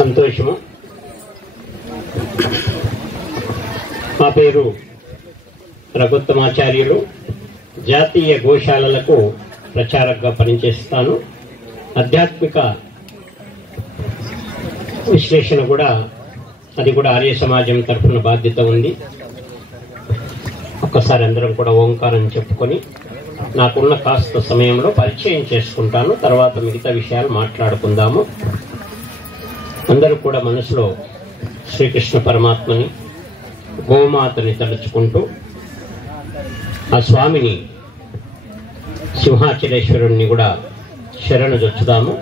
సంతోషము. మా పేరు రఘుత్తమాచార్యులు. జాతీయ గోశాలలకు ప్రచారకగా పనిచేస్తాను. ఆధ్యాత్మిక విశ్లేషణ కూడా ఆర్య సమాజం తరఫున బాధ్యత ఉంది. ఒక్కసారి అందరం కూడా ఓంకారం చెప్పుకొని నాకున్న కాస్త సమయంలో పరిచయం చేసుకుంటాను. తర్వాత మిగతా విషయాలు మాట్లాడుకుందాము. అందరూ కూడా మనసులో శ్రీకృష్ణ పరమాత్మని, గోమాతని తలుచుకుంటూ ఆ స్వామిని, సింహాచలేశ్వరుణ్ణి కూడా శరణు జొచ్చుదాము.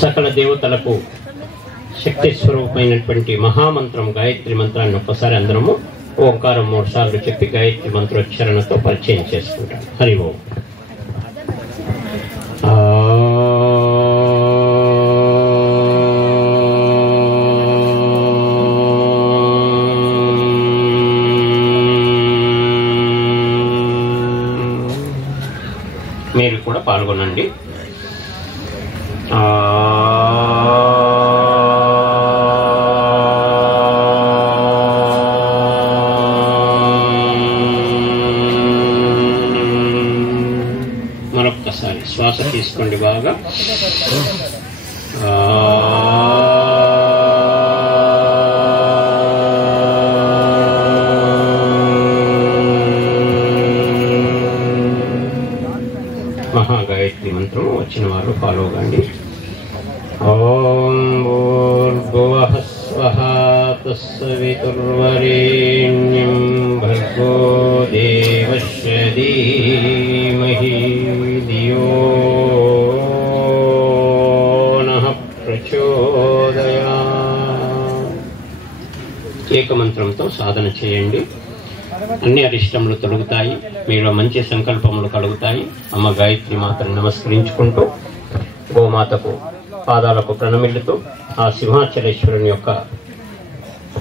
సకల దేవతలకు శక్తి స్వరూపమైనటువంటి మహామంత్రం గాయత్రి మంత్రాన్ని ఒక్కసారి అందరము ఓంకారం 3 సార్లు చెప్పి గాయత్రి మంత్రోచ్చరణతో పరిచయం చేసుకుంటాం. హరి ఓం. మీరు కూడా పాల్గొనండి. మరొక్కసారి శ్వాస తీసుకోండి బాగా. మహాగాయత్రి మంత్రం వచ్చిన వారు ఫాలో కండి. ఓం భూర్భువః స్వః తస్సవితుర్వరేణ్యం భర్గో దేవస్య ధీమహి ధియో నః ప్రచోదయాత్. ఏకమంత్రంతో సాధన చేయండి. అన్ని అరిష్టములు తొలగుతాయి. మీలో మంచి సంకల్పములు కలుగుతాయి. అమ్మ గాయత్రి మాతను నమస్కరించుకుంటూ, గోమాతకు పాదాలకు ప్రణమిల్లుతూ, ఆ సింహాచలేశ్వరుని యొక్క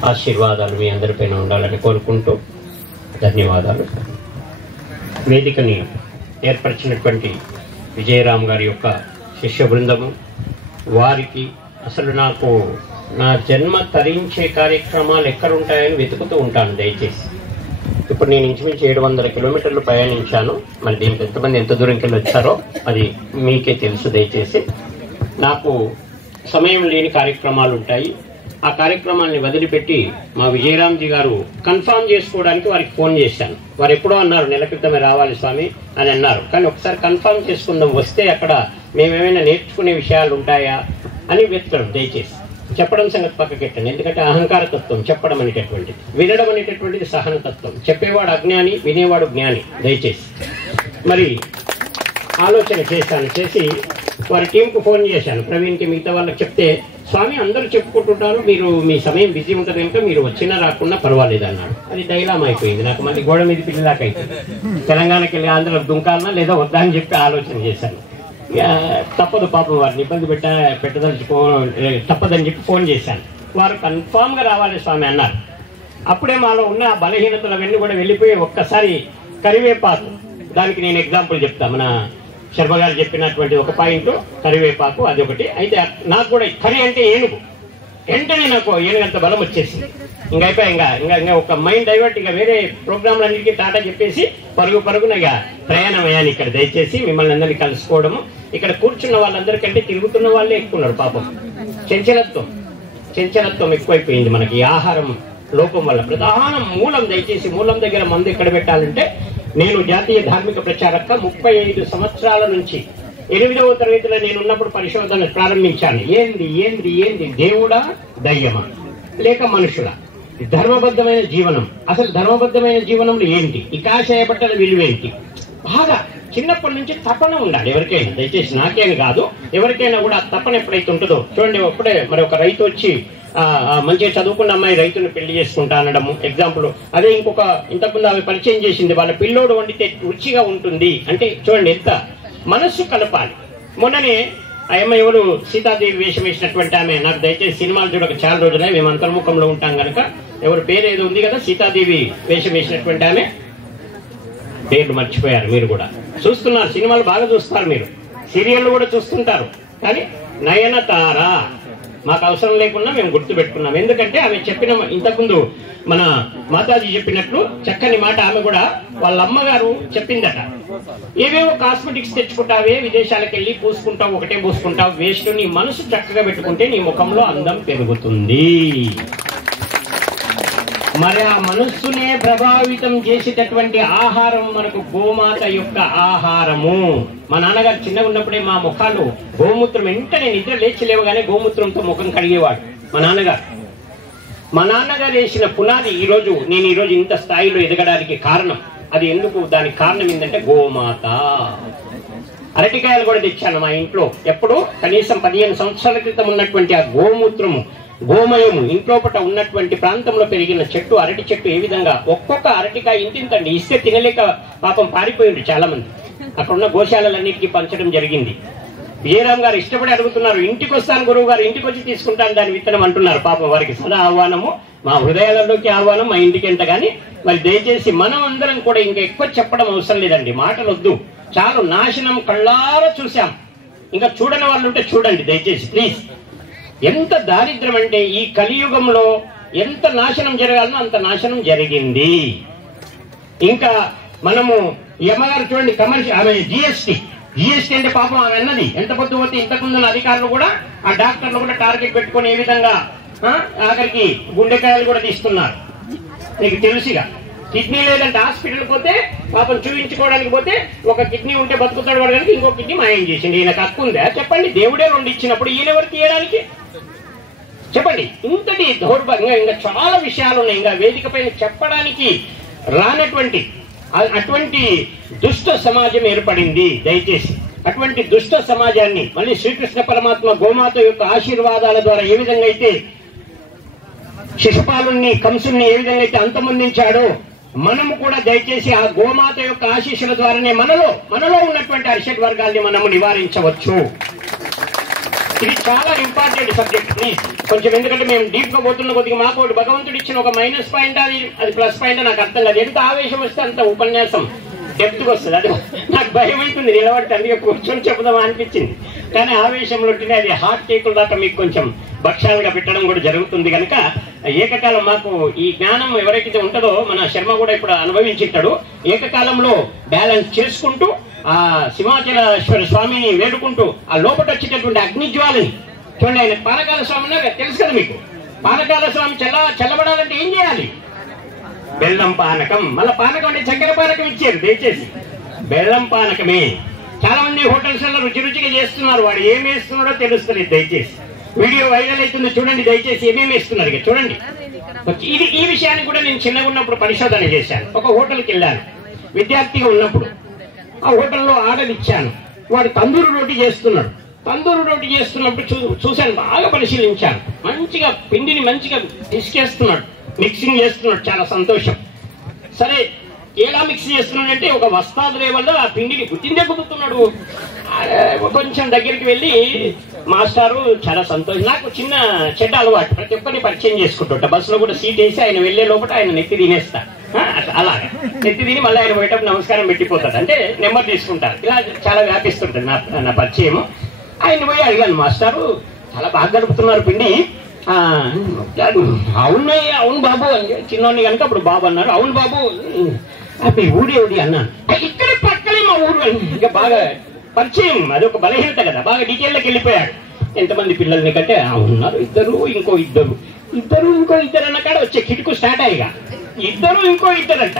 ఆశీర్వాదాలు మీ అందరిపైన ఉండాలని కోరుకుంటూ ధన్యవాదాలు. వేదికని ఏర్పరిచినటువంటి విజయరామ్ గారి యొక్క శిష్య బృందము, వారికి అసలు నాకు నా జన్మ తరించే కార్యక్రమాలు ఎక్కడుంటాయని వెతుకుతూ ఉంటాను. దయచేసి ఇప్పుడు నేను ఇంచుమించు 700 కిలోమీటర్లు ప్రయాణించాను. మరి దీనికి ఎంతమంది ఎంత దూరంకి వెళ్ళి వచ్చారో అది మీకే తెలుసు. దయచేసి నాకు సమయం లేని కార్యక్రమాలు ఉంటాయి. ఆ కార్యక్రమాన్ని వదిలిపెట్టి మా విజయరామ్జీ గారు కన్ఫామ్ చేసుకోవడానికి వారికి ఫోన్ చేశాను. వారు ఎప్పుడో అన్నారు, నెల క్రితమే రావాలి స్వామి అని అన్నారు. కానీ ఒకసారి కన్ఫామ్ చేసుకుందాం, వస్తే అక్కడ మేమేమైనా నేర్చుకునే విషయాలు ఉంటాయా అని వెతకడం. దయచేసి చెప్పడం సంగతి పక్కకెట్టండి. ఎందుకంటే అహంకార తత్వం చెప్పడం అనేటటువంటిది, వినడం అనేటటువంటిది సహన తత్వం. చెప్పేవాడు అజ్ఞాని, వినేవాడు జ్ఞాని. దయచేసి మరి ఆలోచన చేసి వారి టీంకు ఫోన్ చేశాను, ప్రవీణ్కి, మిగతా వాళ్ళకి. చెప్తే స్వామి అందరూ చెప్పుకుంటుంటారు, మీరు మీ సమయం బిజీ ఉంటుంది కనుక మీరు వచ్చినా రాకుండా పర్వాలేదు అన్నాడు. అది డైలామ్ అయిపోయింది నాకు. మళ్ళీ గోడ మీద పిల్లలాక అయిపోయింది. తెలంగాణకి వెళ్ళి ఆంధ్రలో దుంకాలనా లేదా వద్దా అని చెప్పి ఆలోచన చేశాను. తప్పదు, పాపం వారిని ఇబ్బంది తప్పదని చెప్పి ఫోన్ చేశాను. వారు కన్ఫామ్గా రావాలి స్వామి అన్నారు. అప్పుడే మాలో ఉన్న బలహీనతలు అవన్నీ కూడా వెళ్ళిపోయి ఒక్కసారి కరివేపాకు, దానికి నేను ఎగ్జాంపుల్ చెప్తా. మన శర్మ గారు చెప్పినటువంటి ఒక పాయింట్ కరివేపాకు, అది ఒకటి. అయితే నాకు కూడా కరి అంటే ఏనుగు, వెంటనే నాకు ఏనుగంత బలం వచ్చేసింది. ఇంకా ఒక మైండ్ డైవర్ట్, ఇక వేరే ప్రోగ్రాంలన్నిటికీ టాటా చెప్పేసి పరుగున ఇక ప్రయాణం అయ్యాను ఇక్కడ. దయచేసి మిమ్మల్ని అందరినీ కలుసుకోవడము, ఇక్కడ కూర్చున్న వాళ్ళందరికంటే తిరుగుతున్న వాళ్ళే ఎక్కున్నారు. పాపం చంచలత్వం ఎక్కువైపోయింది మనకి ఆహారం లోపం వల్ల. ప్రధాన మూలం, దయచేసి మూలం దగ్గర మందు ఎక్కడ పెట్టాలంటే, నేను జాతీయ ధార్మిక ప్రచారక 35 సంవత్సరాల నుంచి 8వ తరగతిలో నేనున్నప్పుడు పరిశోధన ప్రారంభించాను. ఏంది దేవుడా, దయ్యమా, లేక మనుషుల ధర్మబద్ధమైన జీవనం? అసలు ధర్మబద్ధమైన జీవనంలో ఏంటి? ఈ కాషాయ బట్టల విలువేంటి? బాగా చిన్నప్పటి నుంచి తపన ఉండాలి ఎవరికైనా. దయచేసి నాకేం కాదు, ఎవరికైనా కూడా తపన ఎప్పుడైతే ఉంటుందో చూడండి. అప్పుడే మరి ఒక రైతు వచ్చి మంచిగా చదువుకున్న అమ్మాయి రైతుని పెళ్లి చేసుకుంటా అనడము ఎగ్జాంపుల్. అదే ఇంతకుముందు ఆమె పరిచయం చేసింది, వాళ్ళ పిల్లోడు వండితే రుచిగా ఉంటుంది అంటే చూడండి ఎంత మనస్సు కలపాలి. మొన్ననే ఆ అమ్మాయి ఎవరు, సీతాదేవి వేషం వేసినటువంటి ఆమె. నాకు దయచేసి సినిమాలు చూడక చాలా రోజులే, మేము అంతర్ముఖంలో ఉంటాం కనుక ఎవరి పేరు ఏదో ఉంది కదా, సీతాదేవి వేషం వేసినటువంటి ఆమె. పేర్లు మర్చిపోయారు. మీరు కూడా చూస్తున్నారు, సినిమాలు బాగా చూస్తారు, మీరు సీరియళ్ళు కూడా చూస్తుంటారు. కానీ నయనతార. మాకు అవసరం లేకుండా మేము గుర్తుపెట్టుకున్నాం. ఎందుకంటే ఆమె చెప్పిన ఇంతకుముందు మన మాతాజీ చెప్పినట్లు చక్కని మాట. ఆమె కూడా వాళ్ళ అమ్మగారు చెప్పిందట, ఏవేవో కాస్మెటిక్స్ తెచ్చుకుంటావే, విదేశాలకు వెళ్ళి పూసుకుంటావు, ఒకటే పూసుకుంటావు, వేస్ట్. నీ మనసు చక్కగా పెట్టుకుంటే నీ ముఖంలో అందం పెరుగుతుంది. మరి ఆ మనస్సునే ప్రభావితం చేసేటటువంటి ఆహారం మనకు గోమాత యొక్క ఆహారము. మా నాన్నగారు చిన్నగా ఉన్నప్పుడే మా ముఖాలు గోమూత్రం వెంటనే నిద్ర లేచలేవగానే గోమూత్రంతో ముఖం కడిగేవాడు మా నాన్నగారు. మా నాన్నగారు వేసిన పునాది నేను ఈరోజు ఇంత స్థాయిలో ఎదగడానికి కారణం. అది ఎందుకు? దానికి కారణం ఏంటంటే గోమాత. అరటికాయలు కూడా తెచ్చాను మా ఇంట్లో. ఎప్పుడు కనీసం 15 సంవత్సరాల క్రితం ఉన్నటువంటి ఆ గోమూత్రము, గోమయము ఇంట్లో పట ఉన్నటువంటి ప్రాంతంలో పెరిగిన చెట్టు, అరటి చెట్టు ఏ విధంగా ఒక్కొక్క అరటికాయ ఇంతింతండి, ఇస్తే తినలేక పాపం పారిపోయింది చాలా మంది. అక్కడ ఉన్న గోశాలన్నిటికీ పంచడం జరిగింది. విజయరామ్ గారు ఇష్టపడి అడుగుతున్నారు, ఇంటికి వస్తాను గురువు గారు, ఇంటికి వచ్చి తీసుకుంటాను దాని విత్తనం అంటున్నారు. పాపం వారికి సదా ఆహ్వానము, మా హృదయాలలోకి ఆహ్వానం, మా ఇంటికి ఎంత. కానీ మరి దయచేసి మనం అందరం కూడా ఇంకా ఎక్కువ చెప్పడం అవసరం లేదండి, మాటలు వద్దు, చాలు. నాశనం కళ్ళారా చూసాం, ఇంకా చూడని వాళ్ళు ఉంటే చూడండి దయచేసి ప్లీజ్. ఎంత దారిద్ర్యం అంటే ఈ కలియుగంలో ఎంత నాశనం జరగాలనో అంత నాశనం జరిగింది. ఇంకా మనము ఈ అమ్మగారు చూడండి, కమర్షియల్ ఆమె జిఎస్టీ అంటే పాపం ఆమె అన్నది ఎంత పొద్దు పోతే ఇంతకుముందున్న అధికారులు కూడా ఆ డాక్టర్లు కూడా టార్గెట్ పెట్టుకుని ఏ విధంగా ఆఖరికి గుండెకాయలు కూడా తీస్తున్నారు. నీకు తెలుసుగా, కిడ్నీ లేదంటే హాస్పిటల్ పోతే పాపం చూపించుకోవడానికి పోతే ఒక కిడ్నీ ఉంటే బతుకుతాడు వాడు, కనుక ఇంకో కిడ్నీ మాయం చేసింది. ఈయనకు హక్కు ఉందా చెప్పండి? దేవుడే 2 ఇచ్చినప్పుడు ఈయన ఎవరు తీయడానికి చెప్పండి? ఇంతటి దౌర్భాగ్యంగా ఇంకా చాలా విషయాలు ఉన్నాయి, ఇంకా వేదిక పైన చెప్పడానికి రానటువంటి అటువంటి దుష్ట సమాజం ఏర్పడింది. దయచేసి అటువంటి దుష్ట సమాజాన్ని మళ్ళీ శ్రీకృష్ణ పరమాత్మ గోమాత యొక్క ఆశీర్వాదాల ద్వారా ఏ విధంగా అయితే శిశుపాలుని, కంసుని ఏ విధంగా అయితే అంతమొందించాడో, మనము కూడా దయచేసి ఆ గోమాత యొక్క ఆశీస్సుల ద్వారానే మనలో ఉన్నటువంటి అరిషడ్ వర్గాల్ని మనము నివారించవచ్చు. ఇది చాలా ఇంపార్టెంట్ సబ్జెక్ట్ ప్లీజ్ కొంచెం. ఎందుకంటే మేము డీప్ గా పోతున్న కొద్దిగా మాకు భగవంతుడు ఇచ్చిన ఒక మైనస్ పాయింట్, అది ప్లస్ పాయింట్ నాకు అర్థం కాదు. ఎంత ఆవేశం వస్తే అంత ఉపన్యాసం డెప్త్కి వస్తుంది. అది నాకు భయం అవుతుంది నిలబడితే, అందుకే కూర్చొని చెప్పుదామా అనిపించింది. కానీ ఆవేశంలో ఉంటేనే అది హార్ట్ కేకుల దాకా మీకు కొంచెం భక్ష్యాలుగా పెట్టడం కూడా జరుగుతుంది. కనుక ఏకకాలం మాకు ఈ జ్ఞానం ఎవరైతే ఉంటుందో, మన శర్మ కూడా ఇప్పుడు అనుభవించుంటాడు, ఏకకాలంలో బ్యాలెన్స్ చేసుకుంటూ ఆ సింహాచలేశ్వర స్వామిని వేడుకుంటూ ఆ లోపల వచ్చేటటువంటి అగ్నిజ్వాలని చూడండి. ఆయన పానకాల స్వామి ఉన్నారు తెలుసు కదా మీకు. పానకాల స్వామి చల్లబడాలంటే ఏం చేయాలి? బెల్లం పానకం. మళ్ళీ పానకం అంటే చక్కెర పానకం ఇచ్చారు. దయచేసి బెల్లం పానకమే. చాలా మంది హోటల్స్ లో రుచిగా చేస్తున్నారు, వాడు ఏం వేస్తున్నాడో తెలుస్తలేదు. దయచేసి వీడియో వైరల్ అవుతుంది చూడండి, దయచేసి ఏమేమి వేస్తున్నారు ఇక చూడండి. ఈ విషయాన్ని కూడా నేను చిన్నగా ఉన్నప్పుడు పరిశోధన చేశాను. ఒక హోటల్కి వెళ్ళాను విద్యార్థిగా ఉన్నప్పుడు. ఆ హోటల్లో ఆర్డర్ ఇచ్చాను. వాడు తందూరు రోటీ చేస్తున్నాడు. తందూరు రోటీ చేస్తున్నప్పుడు చూశాను, బాగా పరిశీలించాను. మంచిగా పిండిని మంచిగా పిసికేస్తున్నాడు, మిక్సింగ్ చేస్తున్నాడు. చాలా సంతోషం. సరే ఎలా మిక్స్ చేస్తున్నాడు అంటే ఒక వస్తాదులే వల్ల ఆ పిండిని గుర్తిందే కుదురుతున్నాడు. కొంచెం దగ్గరికి వెళ్ళి మాస్టారు చాలా సంతోషం. నాకు చిన్న చెడ్డ అలవాటు, ప్రతి ఒక్కరిని పరిచయం చేసుకుంటుంటా. బస్సులో కూడా సీట్ వేసి ఆయన వెళ్లే లోపల ఆయన నెత్తి తినేస్తా. అలాగా నెత్తి తిని మళ్ళీ ఆయన పోయేటప్పుడు నమస్కారం పెట్టిపోతాడు, అంటే నెంబర్ తీసుకుంటారు. ఇలా చాలా వ్యాపిస్తుంటుంది నా పరిచయం. ఆయన పోయి అడిగాను, మాస్టారు చాలా బాగా గడుపుతున్నారు పిండి. అవును బాబు అని చిన్నోడిని కనుక అప్పుడు బాబు అన్నారు. అవును బాబు మీ ఊడేవుడి అన్నాను. ఇక్కడ పక్కనే మా ఊరు అని ఇక బాగా పరిచయం. అది ఒక బలహీనత కదా. బాగా డీటెయిల్లోకి వెళ్ళిపోయాడు. ఎంతమంది పిల్లల్ని కంటే ఉన్నారు, ఇద్దరు ఇంకో ఇద్దరు అన్న కాడ వచ్చే కిటుకు స్టార్ట్ అయ్యగా ఇద్దరు ఇంకో ఇద్దరంట.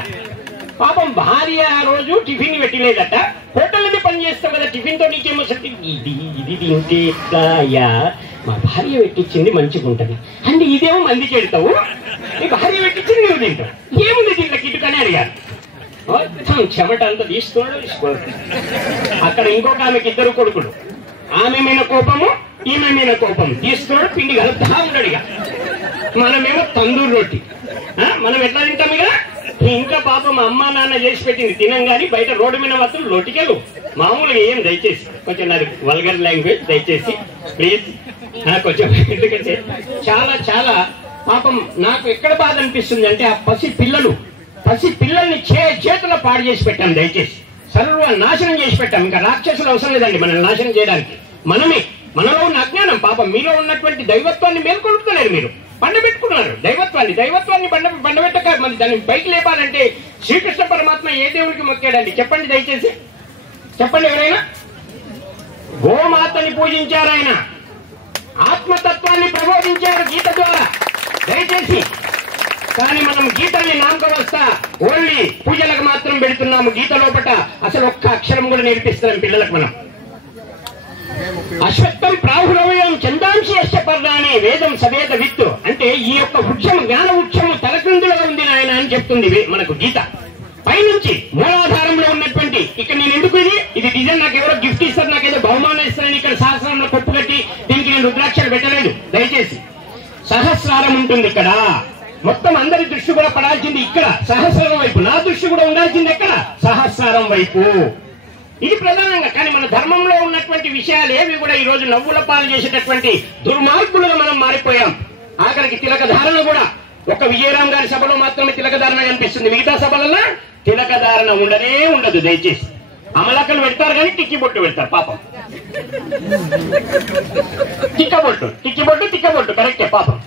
పాపం భార్య రోజు టిఫిన్ పెట్టలేదట. హోటల్ మీద పని చేస్తావు కదా, టిఫిన్ తో నీకేమో సరే ఇది తింటే ఎట్లాయా, మా భార్య పెట్టించింది మంచిగా ఉంటుంది అంటే ఇదేమో మంది చెడతావు, నీ భార్య పెట్టించింది నువ్వు తింటావు, ఏముంది దీంట్లో కిటుకు అని అడిగారు. చెమట అంతా తీసుకోడు. అక్కడ ఇంకొక ఆమెకి ఇద్దరు కొడుకులు. ఆమె మీద కోపము, ఈమె మీద కోపం. తీసుకున్నాడు, పిండి కలుపుతా ఉన్నాడు. ఇక మనమేమో తందూరు రొట్టి. మనం ఎట్లా తింటాం ఇక? ఇంకా పాపం అమ్మ నాన్న చేసి పెట్టింది తినం కానీ బయట రోడ్డు మీద మాత్రం లోటికెళ్ళు మామూలుగా ఏం. దయచేసి కొంచెం నాది వల్గర్ లాంగ్వేజ్ దయచేసి ప్లీజ్ కొంచెం. ఎందుకంటే చాలా చాలా పాపం నాకు ఎక్కడ బాధ అనిపిస్తుంది అంటే ఆ పసి పిల్లల్ని చేతుల్లో పాడు చేసి పెట్టాం. దయచేసి సర్వ నాశనం చేసి పెట్టాం. ఇంకా రాక్షసులు అవసరం లేదండి మనల్ని నాశనం చేయడానికి. మనమే మనలో ఉన్న అజ్ఞానం పాపం. మీలో ఉన్నటువంటి దైవత్వాన్ని మేల్కొల్పుతలేరు. మీరు బండబెట్టుకున్నారు దైవత్వాన్ని బండబెట్టక మరి దాన్ని పైకి లేపాలంటే శ్రీకృష్ణ పరమాత్మ ఏ దేవుడికి మొక్కాడండి చెప్పండి, దయచేసి చెప్పండి. ఎవరైనా గోమాతని పూజించారు, ఆయన ఆత్మతత్వాన్ని ప్రబోధించారు గీత ద్వారా, దయచేసి. కానీ మనం గీతల్ని నామకవస్థ ఓన్లీ పూజలకు మాత్రం పెడుతున్నాము. గీత లోపట అసలు ఒక్క అక్షరం కూడా నేర్పిస్తున్నాం పిల్లలకు మనం. అశ్వత్థం ప్రాహురవయం చందాంశి అశ్వపర్ణాన్ని వేదం సవేద విత్తు అంటే ఈ యొక్క వృక్షం జ్ఞాన వృక్షము తలక్రిందులో ఉంది నాయన అని చెప్తుంది మనకు గీత. పైనుంచి మూలాధారంలో ఉన్నటువంటి ఇక్కడ నేను ఎందుకు ఇది డిజైన్ నాకు ఎవరో గిఫ్ట్ ఇస్తారు, నాకు ఏదో బహుమానం ఇస్తారని ఇక్కడ సహస్రంలో కొప్పు కట్టి దీనికి నేను రుద్రాక్షలు పెట్టలేదు. దయచేసి సహస్రారం ఉంటుంది ఇక్కడ. మొత్తం అందరి దృష్టి కూడా పడాల్సింది ఇక్కడ సహస్రం వైపు. నా దృష్టి కూడా ఉండాల్సింది ఎక్కడ? సహస్రారం వైపు. ఇది ప్రధానంగా. కానీ మన ధర్మంలో ఉన్నటువంటి విషయాలు ఏవి కూడా ఈ రోజు నవ్వుల పాలు చేసేటటువంటి దుర్మార్గులుగా మనం మారిపోయాం. ఆఖరికి తిలక ధారణ కూడా ఒక విజయరామ్ గారి సభలో మాత్రమే తిలక ధారణ కనిపిస్తుంది. మిగతా సభలలో తిలక ధారణ ఉండనే ఉండదు. దయచేసి అమలకలు పెడతారు కానీ టిక్కి బొట్టు పెడతారు పాపం. తిక్కబొట్టు కరెక్టే పాపం.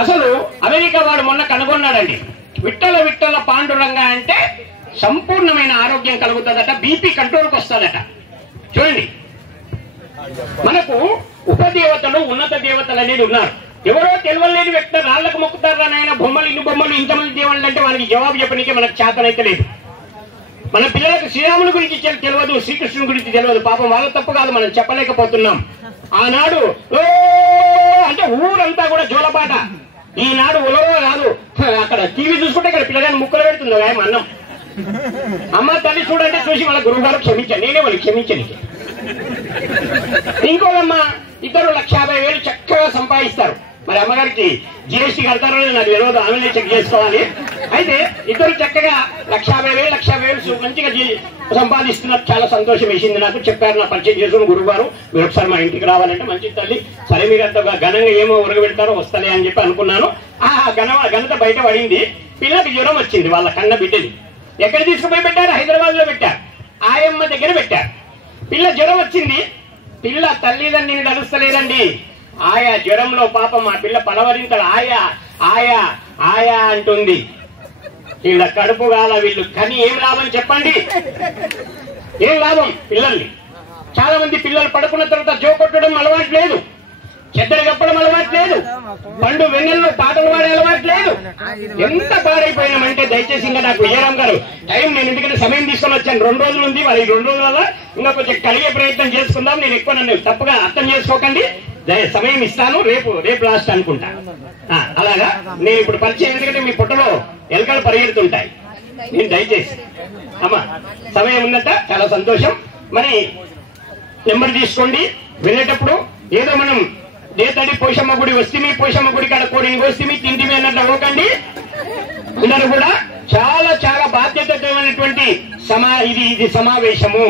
అసలు అమెరికా వాడు మొన్న కనుగొన్నాడండి, విట్టల పాండురంగ అంటే సంపూర్ణమైన ఆరోగ్యం కలుగుతుందట, బీపీ కంట్రోల్కి వస్తుందట. చూడండి, మనకు ఉపదేవతలు ఉన్నత దేవతలు అనేది ఉన్నారు. ఎవరో తెలియలేని వ్యక్తి రాళ్లకు మొక్కుతారా నాయన, బొమ్మలు ఇన్ని బొమ్మలు ఇంతమంది దేవుళ్ళు అంటే వారికి జవాబు చెప్పడానికి మనకు చేతనైతే లేదు. మన పిల్లలకు శ్రీరాముని గురించి తెలియదు, శ్రీకృష్ణుని గురించి తెలియదు. పాపం వాళ్ళ తప్పు కాదు, మనం చెప్పలేకపోతున్నాం. ఆనాడు ఓ అంటే ఊరంతా కూడా జోలపాట. ఈనాడు ఉలవో కాదు, అక్కడ టీవీ చూసుకుంటే ఇక్కడ పిల్లగాని ముక్కలు పెడుతుందో ఆయన అన్నం. అమ్మ తల్లి చూడంటే చూసి వాళ్ళ గురువు గారు క్షమించాను, నేనే వాళ్ళు క్షమించని. ఇంకోళ్ళమ్మ ఇద్దరు 1,50,000 చక్కగా సంపాదిస్తారు. మరి అమ్మగారికి జిఎస్టీ కడతారో లేదు నాకు తెలియదు, ఆమెనే చెక్ చేసుకోవాలి. అయితే ఇద్దరు చక్కగా 1,50,000 మంచిగా సంపాదిస్తున్నారు. చాలా సంతోషం వేసింది నాకు. చెప్పారు నా పరిచయం చేసుకుని గురువు గారు, మీరు ఒకసారి మా ఇంటికి రావాలంటే మంచి తల్లి. సరే మీరు అంత ఘనంగా ఏమో ఉరగబెడతారో వస్తలే అని చెప్పి అనుకున్నాను. ఆ ఘనత బయట పడింది. పిల్లకి జ్వరం వచ్చింది, వాళ్ళ కన్న బిడ్డది. ఎక్కడ తీసుకుపోయి పెట్టారు? హైదరాబాద్ లో పెట్టారు, ఆయమ్మ దగ్గర పెట్టారు. పిల్ల జ్వరం వచ్చింది. పిల్ల తల్లిదండ్రిని నడుస్తలేదండి. ఆయా జ్వరంలో పాపం ఆ పిల్ల పలవరింతలు ఆయా ఆయా ఆయా అంటుంది. వీళ్ళ కడుపు కాల వీళ్ళు కానీ ఏం లాభం చెప్పండి? ఏం లాభం? పిల్లల్ని చాలా మంది పిల్లలు పడుకున్న తర్వాత జో కొట్టడం అలవాటు లేదు, చెద్దరు కప్పడం అలవాటు లేదు, పండు వెన్నెల్లో పాటలు పాడే అలవాటు లేదు. ఎంత పాడైపోయినామంటే దయచేసి ఇంకా నాకు విజయరామ్ గారు టైం, నేను ఎందుకంటే సమయం తీసుకొని వచ్చాను. 2 రోజులు ఉంది, మరి 2 రోజుల ఇంకా కొంచెం కలిగే ప్రయత్నం చేసుకుందాం. నేను ఎక్కువ నన్ను తప్పుగా అర్థం చేసుకోకండి, సమయం ఇస్తాను. రేపు లాస్ట్ అనుకుంటా. అలాగా నేను ఇప్పుడు పరిచయం, ఎందుకంటే మీ పుట్టలో ఎలకలు పరిగెడుతుంటాయి. నేను దయచేసి అమ్మా సమయం ఉందంట, చాలా సంతోషం. మరి నెంబర్ తీసుకోండి. వినేటప్పుడు ఏదో మనం దేతడి పోషమ్మ గుడి వస్తేమి, పోషమ్మ గుడి కాడ కోడిని వస్తేమి తింటిమి అన్నట్టు అవ్వకండి. అందరూ కూడా చాలా చాలా బాధ్యతమైనటువంటి ఇది సమావేశము.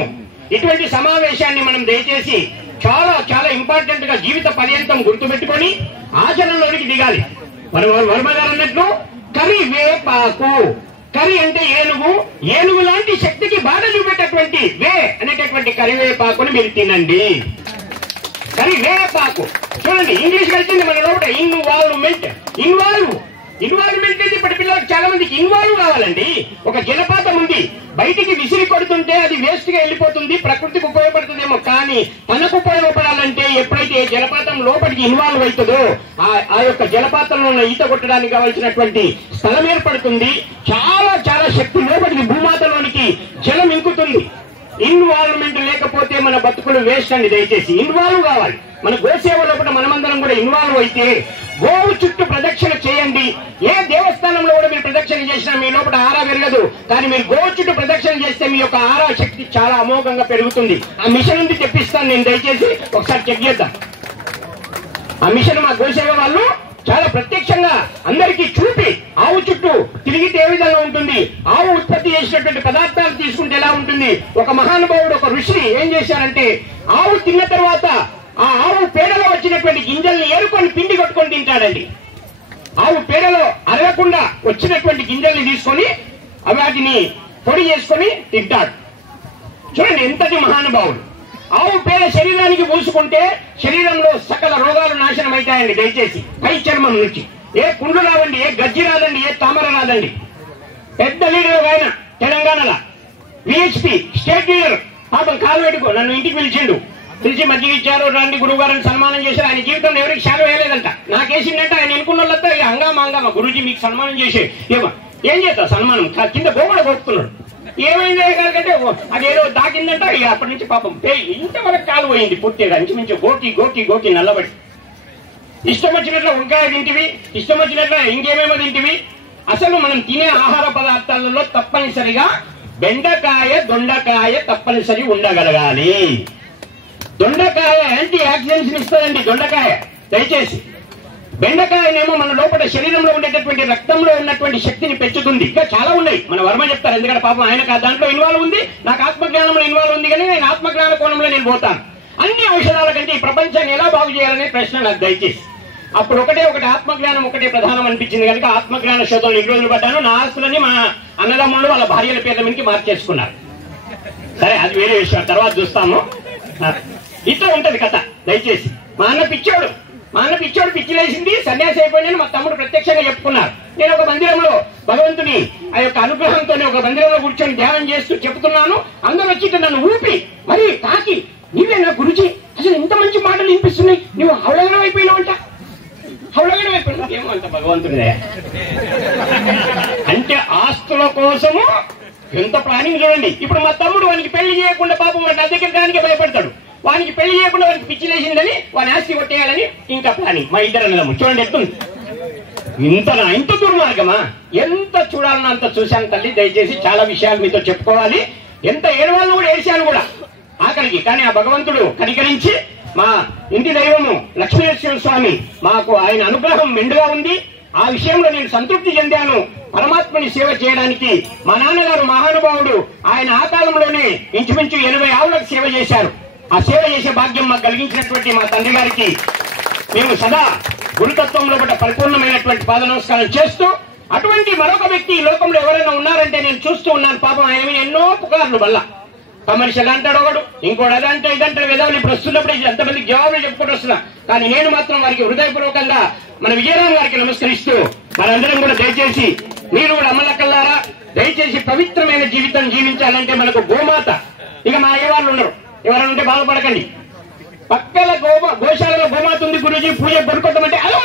ఇటువంటి సమావేశాన్ని మనం దయచేసి చాలా చాలా ఇంపార్టెంట్ గా జీవిత పర్యంతం గుర్తుపెట్టుకొని ఆచరణలోనికి దిగాలి. వర్మ గారు అన్నట్లు కరివేపాకు, కరి అంటే ఏనుగు, ఏనుగు లాంటి శక్తికి బాధ చూపేటటువంటి వే అనేటటువంటి కరివేపాకుని మీరు తినండి. కరివేపాకు చూడండి, ఇంగ్లీష్ కలిసింది మన లోపల. ఇన్వాల్వ్మెంట్ అయితే ఇప్పటి పిల్లలకు చాలా మందికి ఇన్వాల్వ్ కావాలండి. ఒక జలపాతం ఉంది, బయటికి విసిరి కొడుతుంటే అది వేస్ట్ గా వెళ్ళిపోతుంది, ప్రకృతికి ఉపయోగపడుతుందేమో. కానీ మనకు ఉపయోగపడాలంటే ఎప్పుడైతే జలపాతం లోపలికి ఇన్వాల్వ్ అవుతుందో ఆ యొక్క జలపాతంలో ఉన్న ఈత కొట్టడానికి కావాల్సినటువంటి స్థలం ఏర్పడుతుంది. చాలా చాలా శక్తి లోపలికి భూమాతలోనికి జలం ఇంకుతుంది. ఇన్వాల్వ్మెంట్ లేకపోతే మన బతుకులు వేస్ట్ అండి. దయచేసి ఇన్వాల్వ్ కావాలి. మన గోసేవ లోపల మనమందరం కూడా ఇన్వాల్వ్ అయితే గోవు చుట్టూ ప్రదక్షిణ చేయండి. ఏ దేవస్థానంలో కూడా మీరు ప్రదక్షిణ చేసినా మీ లోపల ఆరా పెరగదు. కానీ మీరు గోవు చుట్టూ ప్రదక్షిణ చేస్తే మీ యొక్క ఆరా శక్తి చాలా అమోఘంగా పెరుగుతుంది. ఆ మిషన్ ఉంది, తెప్పిస్తాను నేను, దయచేసి ఒకసారి చెక్ చేద్దాం. ఆ మిషన్ మా గోసేవ వాళ్ళు చాలా ప్రత్యక్షంగా అందరికీ చూపి ఆవు చుట్టూ తిరిగితే ఏ విధంగా ఉంటుంది, ఆవు ఉత్పత్తి చేసినటువంటి పదార్థాలు తీసుకుంటే ఎలా ఉంటుంది. ఒక మహానుభావుడు, ఒక ఋషి ఏం చేశారంటే ఆవు తిన్న తర్వాత ఆ ఆవు పేడలో వచ్చినటువంటి గింజల్ని ఏరుకొని పిండి కొట్టుకొని తింటాడండి. ఆవు పేడలో అరగకుండా వచ్చినటువంటి గింజల్ని తీసుకొని వాటిని పొడి చేసుకొని తింటాడు. చూడండి ఎంతటి మహానుభావుడు. ఆవు పేడ శరీరానికి పూసుకుంటే శరీరంలో సకల రోగాలు నాశనం అవుతాయండి. దయచేసి పై చర్మం నుంచి ఏ పుండ్లు రాదండి, ఏ గజ్జి రాదండి, ఏ తామర రాదండి. పెద్ద లీడర్ ఆయన తెలంగాణలో విహెచ్పి స్టేట్ లీడర్. పాపం కాలు పెట్టుకో నన్ను ఇంటికి పిలిచిండు. పిలిచి మధ్య ఇచ్చారు, రండి గురువు గారిని సన్మానం చేశారు. ఆయన జీవితంలో ఎవరికి శాఖ వేయలేదంట. నాకేసిందంటే ఆయన ఎన్నుకున్న వాళ్ళతో హంగామా గురూజీ మీకు సన్మానం చేసే ఏం చేస్తా సన్మానం కింద గోగడ కొడుతున్నాడు. ఏమైంది కంటే అదేదో దాకిందంట. ఇక అప్పటి నుంచి పాపం ఇంతవరకు కాలు పోయింది పూర్తిగా. ఇంచుమించు గోకి గోకి గోకి నల్లబడి ఇష్టం వచ్చినట్లు వంకాయ తింటివి, ఇష్టం వచ్చినట్లు ఇంకేమేమో తింటివి. అసలు మనం తినే ఆహార పదార్థాలలో తప్పనిసరిగా బెండకాయ దొండకాయ తప్పనిసరి ఉండగలగాలి. దొండకాయ యాంటీ ఆక్సిడెంట్స్ ఇస్తుందండి దొండకాయ. దయచేసి బెండకాయనేమో మన లోపల శరీరంలో ఉండేటటువంటి రక్తంలో ఉన్నటువంటి శక్తిని పెంచుతుంది. ఇంకా చాలా ఉన్నాయి, మన వర్మ చెప్తారు. ఎందుకంటే పాపం ఆయనకు దాంట్లో ఇన్వాల్వ్ ఉంది, నాకు ఆత్మజ్ఞానంలో ఇన్వాల్వ్ ఉంది. కానీ నేను ఆత్మజ్ఞాన కోణంలో నేను పోతాను. అన్ని ఔషధాల కంటే ఈ ప్రపంచాన్ని ఎలా బాగు చేయాలనే ప్రశ్న నాకు దయచేసి. అప్పుడు ఒకటి ఆత్మజ్ఞానం ఒకటే ప్రధానం అనిపించింది కనుక ఆత్మజ్ఞాన శోధనలు 2 రోజులు పడ్డాను. నా ఆస్తులని మా అన్నదమ్ముళ్ళు వాళ్ళ భార్యల పేర్ల మీదకి మార్చేసుకున్నారు. సరే అది వేరే విషయం, తర్వాత చూస్తాము. ఇట్లా ఉంటది కథ. దయచేసి మా అన్న పిచ్చోడు పిచ్చిలేసింది, సన్యాసి అయిపోయినాను. మా తమ్ముడు ప్రత్యక్షంగా చెప్పుకున్నారు. నేను ఒక మందిరంలో భగవంతుని ఆ యొక్క అనుగ్రహంతో ఒక మందిరంలో కూర్చొని ధ్యానం చేస్తూ చెప్తున్నాను. అందరూ వచ్చి నన్ను ఊపి మరి తాకి, నీవేనా గురుజీ, అసలు ఇంత మంచి మాటలు వినిపిస్తున్నాయి, నువ్వు హౌలగనం అయిపోయినావంట. హౌలగనం అయిపోయినా ఏమంట భగవంతుడే అంటే ఆస్తుల కోసము ఎంత ప్లానింగ్ చూడండి. ఇప్పుడు మా తమ్ముడు వానికి పెళ్లి చేయకుండా పాపం వాడి నా దగ్గర దానికి భయపడతాడు. వానికి పెళ్లి చేయకుండా వానికి పిచ్చిలేసిందని వాని ఆస్తి కొట్టేయాలని ఇంకా ప్లానింగ్. మా ఇద్దరు అన్నదమ్ము చూడండి ఎత్తుంది. ఇంత దుర్మార్గమా? ఎంత చూడాలన్నా అంత చూశాను తల్లి. దయచేసి చాలా విషయాలు మీతో చెప్పుకోవాలి. ఎంత ఏడవాళ్ళు కూడా ఏడ్చాను కూడా ఆఖరికి. కానీ ఆ భగవంతుడు కనికరించి మా ఇంటి దైవము లక్ష్మీనరసింహ స్వామి మాకు ఆయన అనుగ్రహం మెండుగా ఉంది. ఆ విషయంలో నేను సంతృప్తి చెందాను. పరమాత్మని సేవ చేయడానికి మా నాన్నగారు మహానుభావుడు ఆయన ఆ కాలంలోనే ఇంచుమించు 80 ఆవులకు సేవ చేశారు. ఆ సేవ చేసే భాగ్యం మాకు కలిగించినటువంటి మా తండ్రి గారికి మేము సదా గురుతత్వంలో కూడా పరిపూర్ణమైనటువంటి పాద నమస్కారం చేస్తూ, అటువంటి మరొక వ్యక్తి ఈ లోకంలో ఎవరైనా ఉన్నారంటే నేను చూస్తూ ఉన్నాను. పాపం ఆయన ఎన్నో పుకార్లు వల్ల కమర్షియల్ అంటాడు ఒకడు, ఇంకోటి అదంటే ఇదంటే విధాలు. ఇప్పుడు వస్తున్నప్పుడు ఎంతమందికి జవాబులు చెప్పుకుంటూ వస్తున్నా. కానీ నేను మాత్రం వారికి హృదయపూర్వకంగా మన విజయరామ్ గారికి నమస్కరిస్తూ మనందరం కూడా దయచేసి మీరు కూడా అమ్మలక్కల్లారా దయచేసి పవిత్రమైన జీవితం జీవించాలంటే మనకు గోమాత. ఇక మా అయ్యవాళ్ళు ఉన్నారు, ఎవరైనా ఉంటే బాధపడకండి. పక్కల గోశాలలో గోమాత ఉంది గురుజీ, పూజ కొనుక్కోమంటే అలా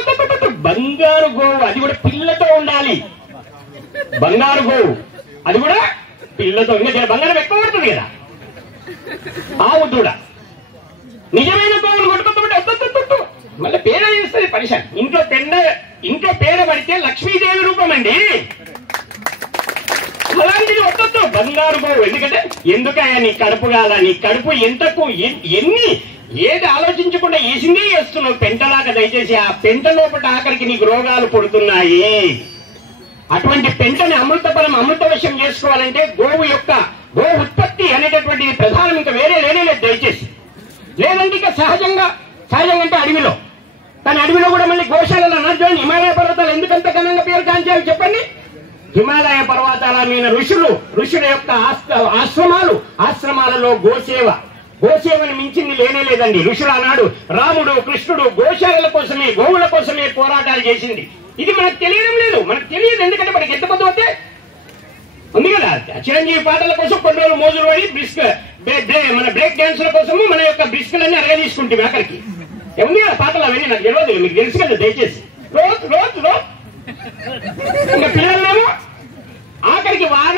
బంగారు గోవు, అది కూడా పిల్లతో ఉండాలి. బంగారు గోవు అది కూడా పిల్లతో. ఇంకా బంగారం ఎక్కువ పడుతుంది కదా. ఆవు దూడ నిజమైన గోవులు కొట్టుకోమంటే వద్దు మళ్ళీ పేడ చేస్తుంది పరిశాన్. ఇంట్లో పేడ పడితే లక్ష్మీదేవి రూపం అండి. అలాంటిది వద్దు బంగారు గోవు. ఎందుకయ్యా నీ కడుపు కాల, నీ కడుపు ఎంతకు ఎన్ని ఏది ఆలోచించకుండా వేసిందే వేస్తున్నావు పెంటలాగా. దయచేసి ఆ పెంట లోపల ఆఖరికి నీకు రోగాలు పుడుతున్నాయి. అటువంటి పెంటని అమృతవశ్యం చేసుకోవాలంటే గోవు ఉత్పత్తి అనేటటువంటిది ప్రధానం. ఇంకా వేరే లేనేలేదు దయచేసి. లేదంటే ఇక సహజంగా అంటే అడవిలో, కానీ అడవిలో కూడా మళ్ళీ గోశాలలో చూడండి. హిమాలయ పర్వతాలు ఎందుకంత ఘనంగా పేరు కాంచాలి చెప్పండి. హిమాలయ పర్వతాల మీద ఋషుల యొక్క ఆశ్రమాలలో గోసేవని మించింది లేనేలేదండి. ఋషులు ఆనాడు రాముడు కృష్ణుడు గోశాలల కోసమే గోవుల కోసమే పోరాటాలు చేసింది. ఇది మనకు తెలియడం లేదు. మనకు తెలియదు ఎందుకంటే మనకి ఎంత పొద్దు వస్తే ఉంది కదా. చిరంజీవి పాటల కోసం కొన్ని రోజులు మోజులు పడి మన బ్రేక్ డాన్సుల కోసము మన యొక్క బ్రిస్కులన్నీ అరగా తీసుకుంటాం. అక్కడికి ఉంది కదా పాటలు అవన్నీ నాకు తెలియదు, మీకు తెలుసు కదా. దయచేసి రోజు ఇంకా పిల్లలేమో ఆఖరికి వాన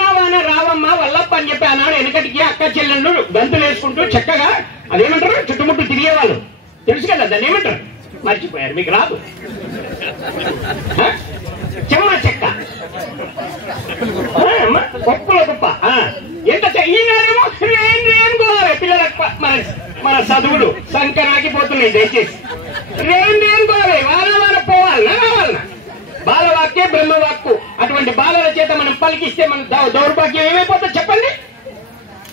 రావమ్మ వల్లప్ప అని చెప్పి అన్నాడు. వెనకటికి అక్క చెల్లెళ్ళు గంతులు వేసుకుంటూ చక్కగా అదేమంటారు చుట్టుముట్టు తిరిగేవాళ్ళు. తెలుసు కదా దాన్ని ఏమంటారు, మర్చిపోయారు, మీకు రాదు. చెమ్మ చెక్క గొప్పల గొప్ప ఎంత ఈనాడేమో రేణుకోవాలి. పిల్లలకు మన చదువులు సంకరాకిపోతున్నాయి. దయచేసి రేణుకోవాలి, వాన పోవాలి రావాలన్నా. బాలవాక్యే బ్రహ్మవాక్కు. అటువంటి బాలల చేత మనం పలికిస్తే మన దౌర్భాగ్యం ఏమైపోతుందో చెప్పండి.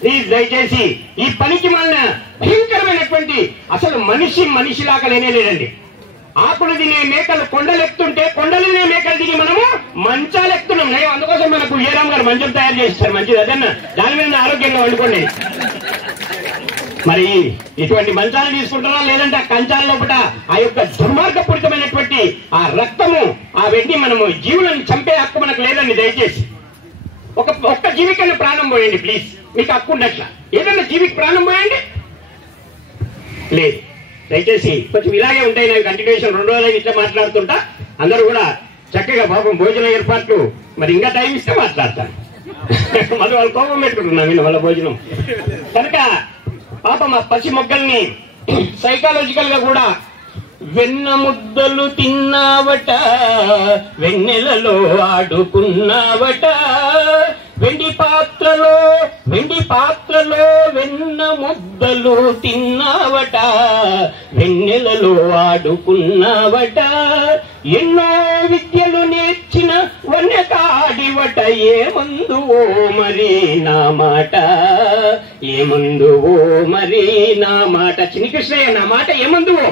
ప్లీజ్ దయచేసి ఈ పనికి మన భయంకరమైనటువంటి అసలు మనిషిలాగా లేదండి. ఆకులు తినే మేకలు కొండలెక్తుంటే కొండలు తినే మేకలు దిగి మనము మంచాలు ఎక్కుతున్నాం. అందుకోసం మనకు విజయరామ్ గారు మంచం తయారు చేస్తారు. మంచిది అదన్నా, దాని మీద ఆరోగ్యంగా వండుకోండి. మరి ఇటువంటి మంచాలు తీసుకుంటారా, లేదంటే ఆ కంచాల లోపల ఆ యొక్క దుర్మార్గపూరితమైనటువంటి ఆ రక్తము ఆ వెండి మనము జీవులను చంపే హక్కు మనకు లేదండి. దయచేసి ఒక్క జీవికైనా ప్రాణం పోయండి ప్లీజ్, మీకు హక్కు ఉండట్లా. ఏదన్నా జీవికి ప్రాణం పోయండి లేదు. దయచేసి కొంచెం ఇలాగే ఉంటాయి నాకు కంటిన్యూషన్. 2 రోజులు ఇట్లా మాట్లాడుతుంటా, అందరూ కూడా చక్కగా పాపం భోజన ఏర్పాట్లు మరి ఇంకా టైం ఇస్తే మాట్లాడతాను. మళ్ళీ వాళ్ళు కోపం పెట్టుకుంటున్నాం నేను వాళ్ళ భోజనం కనుక. పాపం ఆ పసి మొగ్గల్ని సైకాలజికల్ గా కూడా వెన్న ముద్దలు తిన్నావట, వెన్నెలలో ఆడుకున్నావట, వెండి పాత్రలో వెన్న ముద్దలు తిన్నావట, వెన్నెలలో ఆడుకున్నావట, ఎన్నో విద్యలు నేర్చిన వన్యకాడివట, ఏమందువో మరి నా మాట, ఏమందువో మరి నా మాట. చిన్ని కృష్ణయ్య నా మాట ఏమందువో,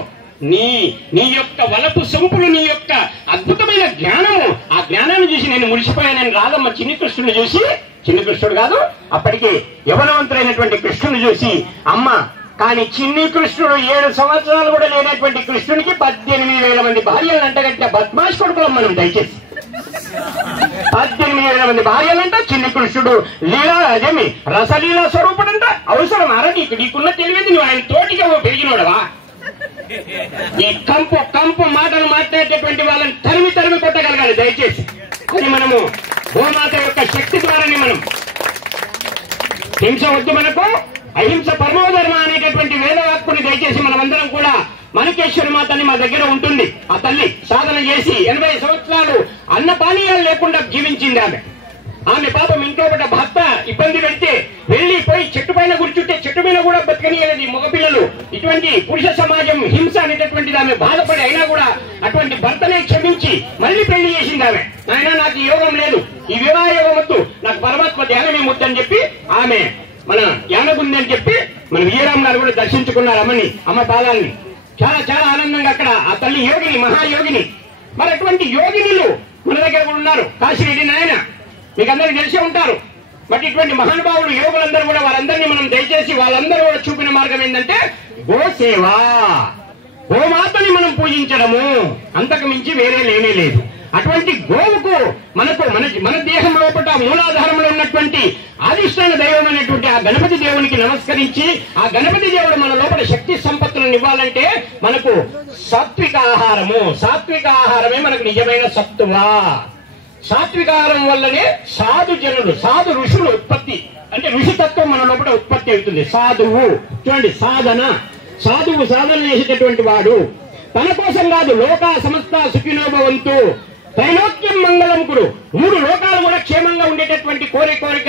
నీ యొక్క వలపు సొంపులు, నీ యొక్క అద్భుతమైన జ్ఞానము, ఆ జ్ఞానాన్ని చూసి నేను మురిసిపోయానని రాధమ్మ చిన్ని కృష్ణుని చూసి, చిన్ని కృష్ణుడు కాదు అప్పటికి యవనవంతుడైనటువంటి కృష్ణుని చూసి అమ్మ, కానీ చిన్ని కృష్ణుడు 7 సంవత్సరాలు కూడా లేనటువంటి కృష్ణునికి 18,000 మంది భార్యలను అంటగట్టిన బద్మాష్ కొడుకులం మనం. దయచేసి 18,000 మంది భార్యలంట చిన్ని కృష్ణుడు లీలా అదేమి రసలీలా స్వరూపుడంట. అవసరం అరటి నీకున్న తెలివేది, నువ్వు ఆయన తోటిగా పెరిగినోడవా? ఈ కంపు మాటలు మాట్లాడేటటువంటి వాళ్ళని తరిమి కొట్టగలగాలి దయచేసి. అది మనము గోమాత యొక్క శక్తి ద్వారానే మనం హింస వద్దు, మనకు అహింస పరమోధర్మ అనేటటువంటి వేదవాక్కుని దయచేసి మనమందరం కూడా మనకేశ్వరి మాత అని మా దగ్గర ఉంటుంది. ఆ తల్లి సాధన చేసి 80 సంవత్సరాలు అన్న పానీయాలు లేకుండా జీవించింది ఆమె పాపం ఇంట్లో పడ్డ భర్త ఇబ్బంది పెడితే వెళ్లిపోయి చెట్టు పైన కూర్చుంటే చెట్టు మీద కూడా బతకనియలేదు మగపిల్లలు. ఇటువంటి పురుష సమాజం హింస అనేటటువంటిది ఆమె బాధపడి అయినా కూడా అటువంటి భర్తనే క్షమించి మళ్ళీ పెళ్లి చేసింది ఆమె. ఆయన నాకు ఈ యోగం లేదు, ఈ వివాహ యోగం వద్దు, నాకు పరమాత్మ ధ్యానమే ముద్దని చెప్పి ఆమె మన యానగుంది అని చెప్పి మన విజయరామ్ గారు కూడా దర్శించుకున్నారు అమ్మని, అమ్మ పాదాలని. చాలా చాలా ఆనందంగా అక్కడ ఆ తల్లి యోగిని, మహాయోగిని. మరి అటువంటి యోగినులు మన దగ్గర కూడా ఉన్నారు. కాశీరెడ్డి నాయన మీకు అందరికీ తెలిసే ఉంటారు. బట్ ఇటువంటి మహానుభావులు యోగులందరూ కూడా వాళ్ళందరినీ మనం దయచేసి వాళ్ళందరూ కూడా చూపిన మార్గం ఏంటంటే గోసేవ, గోమాతని మనం పూజించడము, అంతకు మించి వేరే లేనే లేదు. అటువంటి గోవుకు మనకు మన దేహం లోపల మూలాధారంలో ఉన్నటువంటి ఆదిష్టాన దైవం అనేటువంటి ఆ గణపతి దేవునికి నమస్కరించి ఆ గణపతి దేవుడు మన లోపల శక్తి సంపత్తులను ఇవ్వాలంటే మనకు సాత్విక ఆహారమే మనకు నిజమైన సత్తువా. సాత్వికాహారం వల్లనే సాధు జనులు, సాధు ఋషులు ఉత్పత్తి, అంటే ఋషితత్వం మన లోపల ఉత్పత్తి అవుతుంది. సాధువు చూడండి, సాధువు సాధన చేసేటటువంటి వాడు తన కోసం కాదు, లోక సమస్త సుఖినోభవంతు త్రైలోక్యం మంగళం కురు, 3 లోకాలు కూడా క్షేమంగా ఉండేటటువంటి కోరిక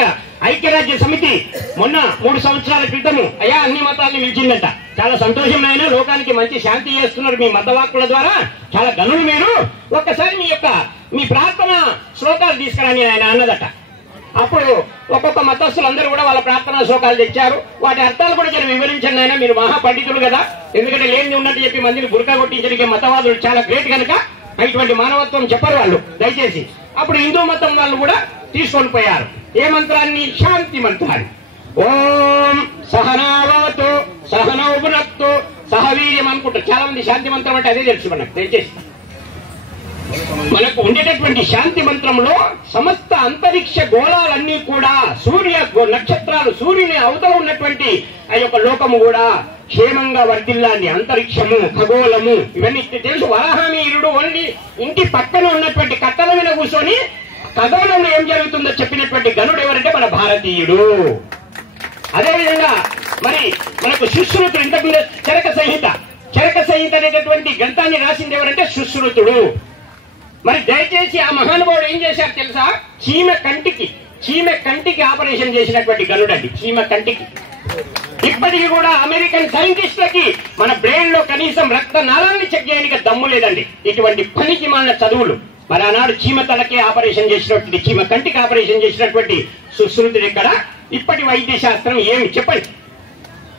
ఐక్యరాజ్య సమితి మొన్న 3 సంవత్సరాల క్రితము అయ్యా అన్ని మతాలను పిలిచిందట. చాలా సంతోషం అయినా లోకానికి మంచి శాంతి చేస్తున్నారు మీ మతవాక్కుల ద్వారా, చాలా గనులు మీరు. ఒక్కసారి మీ ప్రార్థన శ్లోకాలు తీసుకురాని ఆయన అన్నదట. అప్పుడు ఒక్కొక్క మతస్థులందరూ కూడా వాళ్ళ ప్రార్థనా శ్లోకాలు తెచ్చారు. వాటి అర్థాలు కూడా జర వివరించండి ఆయన, మీరు మహా పండితులు కదా, ఎందుకంటే లేని ఉన్నట్టు చెప్పి మందిని బురకా కొట్టించడానికి మతవాదులు చాలా గ్రేట్ కనుక ఇటువంటి మానవత్వం చెప్పరు వాళ్ళు దయచేసి. అప్పుడు హిందూ మతం వాళ్ళు కూడా తీసుకొని పోయారు ఏ మంత్రాన్ని? శాంతి మంత్రాన్ని. ఓం సహనావతు సహనౌ భునక్తు సహవీర్యం అనుకుంటారు చాలా మంది. శాంతి మంత్రం అంటే అదే తెలుసు మనకు దయచేసి. మనకు ఉండేటటువంటి శాంతి మంత్రంలో సమస్త అంతరిక్ష గోళాలన్నీ కూడా నక్షత్రాలు, సూర్యుని అవతల ఉన్నటువంటి ఆ యొక్క లోకము కూడా క్షేమంగా వర్ధిల్లాలి. అంతరిక్షము, ఖగోళము ఇవన్నీ తెలుసు. వరాహమీరుడు ఓన్లీ ఇంటి పక్కన ఉన్నటువంటి కట్టల మీద కూర్చొని ఖగోళంలో ఏం జరుగుతుందో చెప్పినటువంటి గనుడు ఎవరంటే మన భారతీయుడు. అదేవిధంగా మరి మనకు సుశ్రుతుడు, ఇంతకు చరక సంహిత అనేటటువంటి గ్రంథాన్ని రాసింది ఎవరంటే సుశ్రుతుడు. మరి దయచేసి ఆ మహానుభావుడు ఏం చేశారు తెలుసా? చీమె కంటికి ఆపరేషన్ చేసినటువంటి గనుడండి. చీమ కంటికి ఇప్పటికీ కూడా అమెరికన్ సైంటిస్టులకి మన బ్రెయిన్ లో కనీసం రక్త నాళాన్ని చెక్ చేయడానికి దమ్ము లేదండి. ఇటువంటి పనికి మాలిన చదువులు. మరి ఆనాడు చీమ తలకే ఆపరేషన్ చేసినటువంటి, చీమ కంటికి ఆపరేషన్ చేసినటువంటి సుశ్రుతుడు ఎక్కడ? ఇప్పటి వైద్య శాస్త్రం ఏమి చెప్పండి.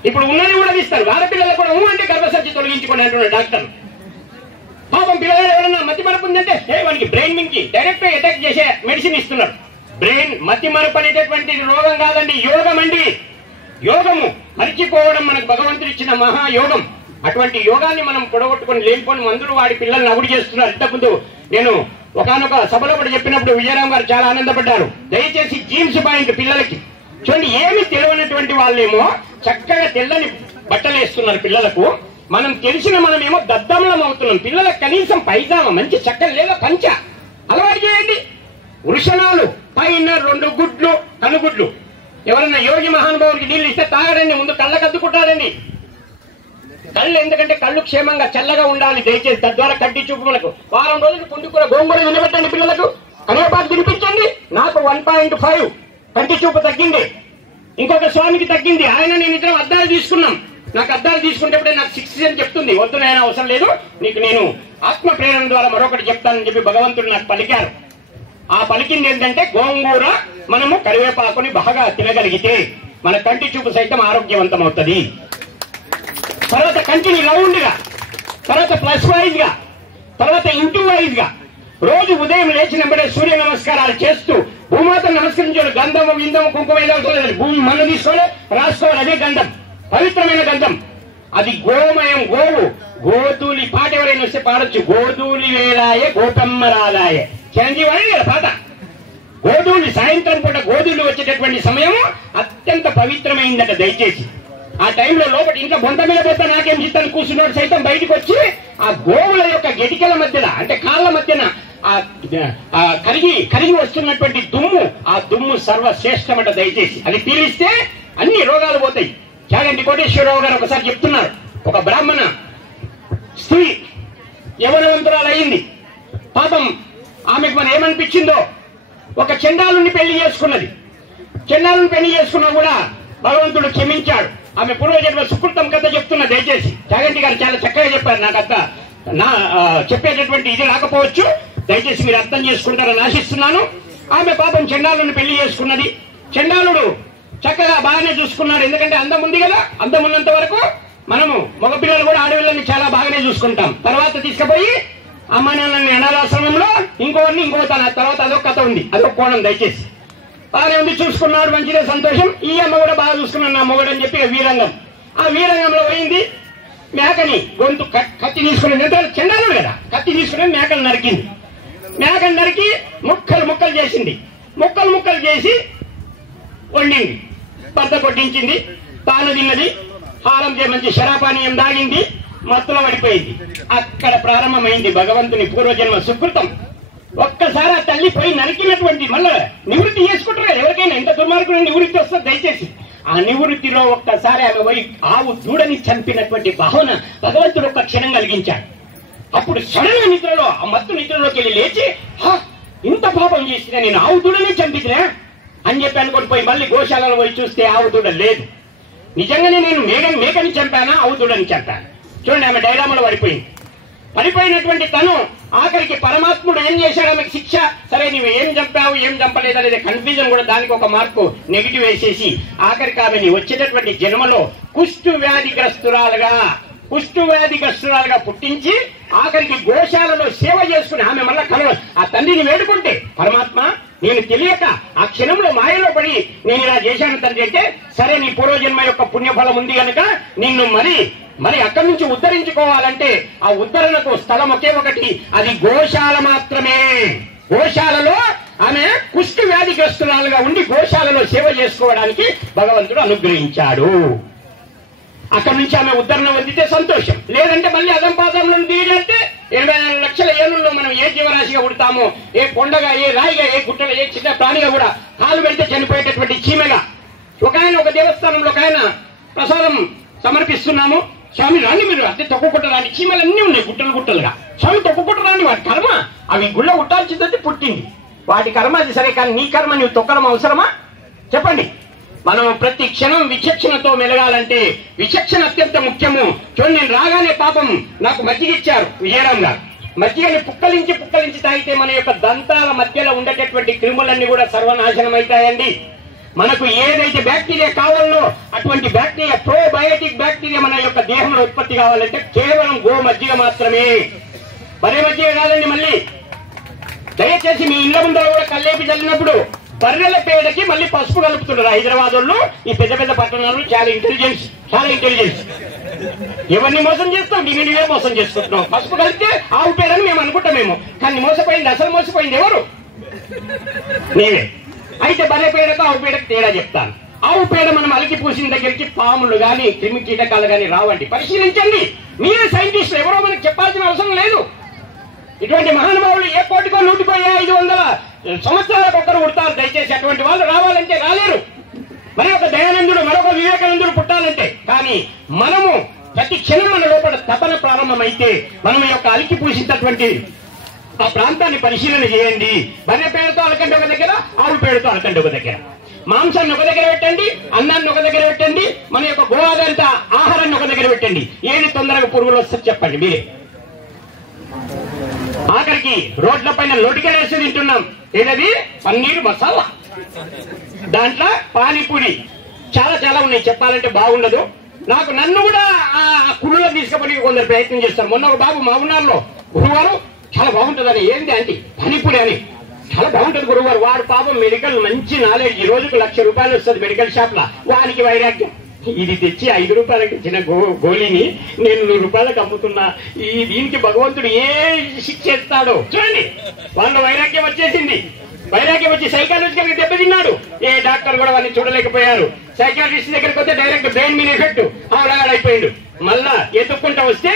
ఇప్పుడు ఉన్నది కూడా తీస్తారు. ఆడపిల్లలు కూడా అంటే గర్భసంచి తొలగించుకోండి అంటున్నారు డాక్టర్. పాపం పిల్లలు ఎవరన్నా మతి మరపు ఉందంటే వానికి బ్రెయిన్ నుంచి డైరెక్ట్ అటాక్ చేసే మెడిసిన్ ఇస్తున్నారు. బ్రెయిన్ మతి మరపు అనేటటువంటి రోగం కాదండి, యోగం అండి. యోగము మరిచిపోవడం మనకు భగవంతుడు ఇచ్చిన మహాయోగం. అటువంటి యోగాన్ని మనం పొడగొట్టుకుని లేనిపోని మందులు వాడి పిల్లల్ని అగుడు చేస్తున్నారు. ఇంతకుముందు నేను ఒకనొక సభలో కూడా చెప్పినప్పుడు విజయరాం గారు చాలా ఆనందపడ్డారు. దయచేసి జీన్స్ పాయింట్ పిల్లలకి చూడండి, ఏమి తెలియనటువంటి వాళ్ళేమో చక్కగా తెల్లని బట్టలు వేస్తున్నారు పిల్లలకు. మనం తెలిసిన మనమేమో దద్దమలం అవుతున్నాం. పిల్లలకు కనీసం పైజామా మంచి చక్కలు లేదా పంచ అలవాటు చేయండి. వృషణాలు పైన 2 గుడ్లు కనుగుడ్లు. ఎవరన్నా యోగి మహానుభావుడికి నీళ్ళు ఇస్తే తాగడండి, ముందు కళ్ళకు అద్దుకుంటాడండి. కళ్ళు ఎందుకంటే కళ్ళు క్షేమంగా చల్లగా ఉండాలి. దయచేసి తద్వారా కంటి చూపు మనకు వారం రోజులు పుండుకూర గోంగూర వినబెట్టండి పిల్లలకు. కరివేపాకు తినిపించండి. నాకు 1.5 కంటి చూపు తగ్గింది. ఇంకొక స్వామికి తగ్గింది. ఆయన నేను ఇద్దరం అద్దాలు తీసుకున్నాం. నాకు అద్దాలు తీసుకుంటే నాకు 6 అని చెప్తుంది. వద్దు నాయన అవసరం లేదు, నీకు నేను ఆత్మ ప్రేరణ ద్వారా మరొకటి చెప్తానని చెప్పి భగవంతుడు నాకు పలికారు. ఆ పలికింది ఏంటంటే గోంగూర మనము కరివేపాకుని బాగా తినగలిగితే మన కంటి చూపు సైతం ఆరోగ్యవంతం అవుతుంది. తర్వాత కంటిని రౌండ్ గా, తర్వాత ప్లస్ వైజ్ గా, తర్వాత ఇంటూ వైజ్ గా రోజు ఉదయం లేచినప్పుడే సూర్య నమస్కారాలు చేస్తూ భూమాతను నమస్కరించాడు. గంధము విందము కుంకుమ ఏదవుతుంది భూమి మన్ను తీసుకోవాలి, రాసుకోవాలి. అదే గంధం, పవిత్రమైన గంధం. అది గోమయం. గోవు గోధూలి పాట ఎవరైనా వస్తే పాడొచ్చు. గోధూలి వేలాయే గోపమ్మరాలాయే చిరంజీవి అని కదా పాట. గోధూలి సాయంత్రం పూట గోధులు వచ్చేటటువంటి సమయం అత్యంత పవిత్రమైందట. దయచేసి ఆ టైంలో లోపల ఇంట్లో బొంత మీద పోతే నాకేం చిత్తాన్ని కూర్చున్నాడు సైతం బయటకు వచ్చి ఆ గోవుల యొక్క గెటికల మధ్యన అంటే కాళ్ళ మధ్యన కరిగి వస్తున్నటువంటి దుమ్ము, ఆ దుమ్ము సర్వశ్రేష్టమట. దయచేసి అది పీలిస్తే అన్ని రోగాలు పోతాయి. చాగంటి కోటేశ్వరరావు గారు ఒకసారి చెప్తున్నారు, ఒక బ్రాహ్మణ స్త్రీ యవనవంతురాలు అయింది. పాపం ఆమెకు మనం ఏమనిపించిందో ఒక చండాలుని పెళ్లి చేసుకున్నది. చండాలుని పెళ్లి చేసుకున్నా కూడా భగవంతుడు క్షమించాడు. ఆమె పూర్వజన్మ సుకృతం కథ చెప్తున్నా. దయచేసి చాగంటి గారు చాలా చక్కగా చెప్పారు. నాకు అంత చెప్పేటటువంటి ఇది రాకపోవచ్చు, దయచేసి మీరు అర్థం చేసుకుంటారని ఆశిస్తున్నాను. ఆమె పాపం చండాలుని పెళ్లి చేసుకున్నది. చండాలుడు చక్కగా బాగానే చూసుకున్నాడు. ఎందుకంటే అందం ఉంది కదా, అందం ఉన్నంత వరకు మనము మగపిల్లలు కూడా ఆడపిల్లల్ని చాలా బాగానే చూసుకుంటాం. తర్వాత తీసుకుపోయి అమ్మ నాన్నని అనాథాశ్రమంలో ఇంకోని తర్వాత అదొక కథ ఉంది, అదొక కోణం. దయచేసి బాగానే ఉంది, చూసుకున్నాడు, మంచిదే, సంతోషం. ఈ అమ్మ కూడా బాగా చూసుకున్నాడు నా మొగడు అని చెప్పి వీరంగం. ఆ వీరంగంలో పోయింది, మేకని గొంతు కత్తి తీసుకుని చెండాలుడు కదా, కత్తి తీసుకుని మేకలు నరికింది. మేకలు నరికి ముక్కలు చేసింది. ముక్కలు చేసి వండింది, భర్త కొట్టించింది, తాను తిన్నది, హారం మంచి శరాపానీయం దాగింది, మత్తులో పడిపోయింది. అక్కడ ప్రారంభమైంది భగవంతుని పూర్వజన్మ సుకృతం. ఒక్కసారి ఆ తల్లి పోయి నరికినటువంటి మళ్ళా నివృత్తి చేసుకుంటారు ఎవరికైనా. ఎంత దుర్మార్గుడు నివృత్తి వస్తుంది. దయచేసి ఆ నివృత్తిలో ఒక్కసారి ఆమె పోయి ఆవు దూడని చంపినటువంటి భావన భగవంతుడు ఒక్క క్షణం కలిగించాడు. అప్పుడు సడన్ నిద్రలో ఆ మత్తు నిద్రలోకి వెళ్ళి లేచి ఇంత పాపం చేసినా నేను ఆవు దూడని చంపినా అని చెప్పి అనుకొని పోయి మళ్ళీ గోశాలలో పోయి చూస్తే ఆవు దూడ లేదు. నిజంగానే నేను మేకని చంపానా ఆవు దూడని చంపాను. చూడండి ఆమె డైలామాలో పడిపోయినటువంటి తను ఆఖరికి పరమాత్ముడు ఏం చేశాడు ఆమెకు శిక్ష. సరే నువ్వు ఏం చంపావు ఏం చంపలేదు అనేది కన్ఫ్యూజన్ కూడా దానికి ఒక మార్కు నెగిటివ్ వేసేసి ఆఖరికి ఆమెని వచ్చేటటువంటి జన్మలో కుష్టు వ్యాధిగ్రస్తురాలుగా పుట్టించి ఆఖరికి గోశాలలో సేవ చేసుకుని ఆమె మళ్ళా ఆ తండ్రిని వేడుకుంటే పరమాత్మ నేను తెలియక ఆ క్షణంలో మాయలో పడి నేను ఇలా చేశాను తండ్రి అంటే, సరే నీ పూర్వజన్మ యొక్క పుణ్యఫలం ఉంది కనుక నిన్ను మరి అక్కడి నుంచి ఉద్ధరించుకోవాలంటే ఆ ఉద్ధరణకు స్థలం ఒకే ఒకటి, అది గోశాల మాత్రమే. గోశాలలో ఆమె కుష్టు వ్యాధిగ్రస్తురాలుగా ఉండి గోశాలలో సేవ చేసుకోవడానికి భగవంతుడు అనుగ్రహించాడు. అక్కడి నుంచి ఆమె ఉద్ధరణ పొందితే సంతోషం, లేదంటే మళ్ళీ అదంపాదంలో దిగితే 84 లక్షల ఏళ్ళలో మనం ఏ జీవరాశిగా ఉడతామో, ఏ కొండగా, ఏ రాయిగా, ఏ గుట్టగా, ఏ చిన్న ప్రాణిగా కూడా కాలు వెళ్తే చనిపోయేటటువంటి చీమెగా. ఒక దేవస్థానంలో ఒక ఆయన ప్రసాదం సమర్పిస్తున్నాము, స్వామి రాని మీరు అద్దె తొక్కుకుంటారాని, చీమలన్నీ ఉన్నాయి గుట్టలుగా. స్వామి తొక్కుకుంటారాని, వాటి కర్మ అవి గుళ్ళ ఉట్టాల్సిందంటే పుట్టింది, వాటి కర్మ అది. సరే కానీ నీ కర్మ నువ్వు తొక్కడం అవసరమా చెప్పండి? మనం ప్రతి క్షణం విచక్షణతో మెలగాలంటే విచక్షణ అత్యంత ముఖ్యము. చూడండి, నేను రాగానే పాపం నాకు మజ్జిగ ఇచ్చారు విజయరాం గారు. మజ్జిగని పుక్కలించి తాగితే మన యొక్క దంతాల మధ్యలో ఉండేటటువంటి క్రిములన్నీ కూడా సర్వనాశనం అవుతాయండి. మనకు ఏదైతే బ్యాక్టీరియా కావాలో అటువంటి బ్యాక్టీరియా, ప్రోబయోటిక్ బ్యాక్టీరియా మన యొక్క దేహంలో ఉత్పత్తి కావాలంటే కేవలం గో మజ్జిగ మాత్రమే. బరే మజ్జిగ కాదండి. మళ్ళీ దయచేసి మీ ఇళ్ల ముందర కూడా కల్లేపి చల్లినప్పుడు బర్రెల పేడకి మళ్ళీ పసుపు కలుపుతున్నారు హైదరాబాద్ వాళ్ళు. ఈ పెద్ద పెద్ద పట్టణాలు చాలా ఇంటెలిజెన్స్. ఎవరిని మోసం చేస్తాం? నీవే మోసం చేసుకుంటున్నాం. పసుపు కలిపితే ఆవు పేడని మేము అనుకుంటామేమో, కానీ మోసపోయింది, అసలు మోసపోయింది ఎవరు? నీవే. అయితే బర్రె పేడకు ఆవు పేడకు తేడా చెప్తాను. ఆవు పేడ మనం అలికి పూసిన దగ్గరికి పాములు గాని క్రిమి కీటకాలు గాని రావండి. పరిశీలించండి. మీరే సైంటిస్టులు, ఎవరో మనకు చెప్పాల్సిన అవసరం లేదు. ఇటువంటి మహానుభావులు ఏ కోటికో 100-500 సంవత్సరాలకు ఒక్కరు పుడతారు. దయచేసి అటువంటి వాళ్ళు రావాలంటే రాలేరు. మరి ఒక దయానందుడు, మరొక వివేకానందుడు పుట్టాలంటే. కానీ మనము ప్రతి క్షణం మన లోపల తపన ప్రారంభమైతే మనం ఈ యొక్క అలికి పూసినటువంటి ఆ ప్రాంతాన్ని పరిశీలన చేయండి. బర్రె పేడతో అలకండి ఒక దగ్గర, ఆవు పేడతో అలకండి ఒక దగ్గర. మాంసాన్ని ఒక దగ్గర పెట్టండి, అన్నాన్ని ఒక దగ్గర పెట్టండి, మన యొక్క గో ఆధారిత ఆహారాన్ని ఒక దగ్గర పెట్టండి. ఏది తొందరగా పురుగులు వస్తుంది చెప్పండి మీరే. ఆఖరికి రోడ్ల పైన లోటికెళ్ళేసి తింటున్నాం. ఏదది? పన్నీర్ మసాలా, దాంట్లో పానీపూరి, చాలా చాలా ఉన్నాయి. చెప్పాలంటే బాగుండదు. నన్ను కూడా ఆ కుళ్ళలో తీసుకుపోయి కొందరు ప్రయత్నం చేస్తారు. మొన్న ఒక బాబు మా ఉన్నారులో గురువారు చాలా బాగుంటుందని, ఏంటి అంటే పానీపూరి అని, చాలా బాగుంటుంది గురువారు. వాడు పాపం మెడికల్ మంచి నాలెడ్జ్, ఈ రోజుకు ₹1,00,000 వస్తుంది మెడికల్ షాప్ లా. వానికి వైరాగ్యం, ఇది తెచ్చి ₹5 ఇచ్చిన గోళీని నేను ₹100 అమ్ముతున్నా, దీనికి భగవంతుడు ఏ శిక్ష ఇస్తాడో చూడండి. వాళ్ళ వైరాగ్యం వచ్చేసింది. వైరాగ్యం వచ్చి సైకాలజికల్ గా దెబ్బతిన్నాడు. ఏ డాక్టర్ కూడా వాడిని చూడలేకపోయారు. సైకాలజిస్ట్ దగ్గరికి వస్తే డైరెక్ట్ బ్రెయిన్ మీద ఎఫెక్ట్, అవలగాడైపోయిండు. మళ్ళా ఎత్తుక్కుంటా వస్తే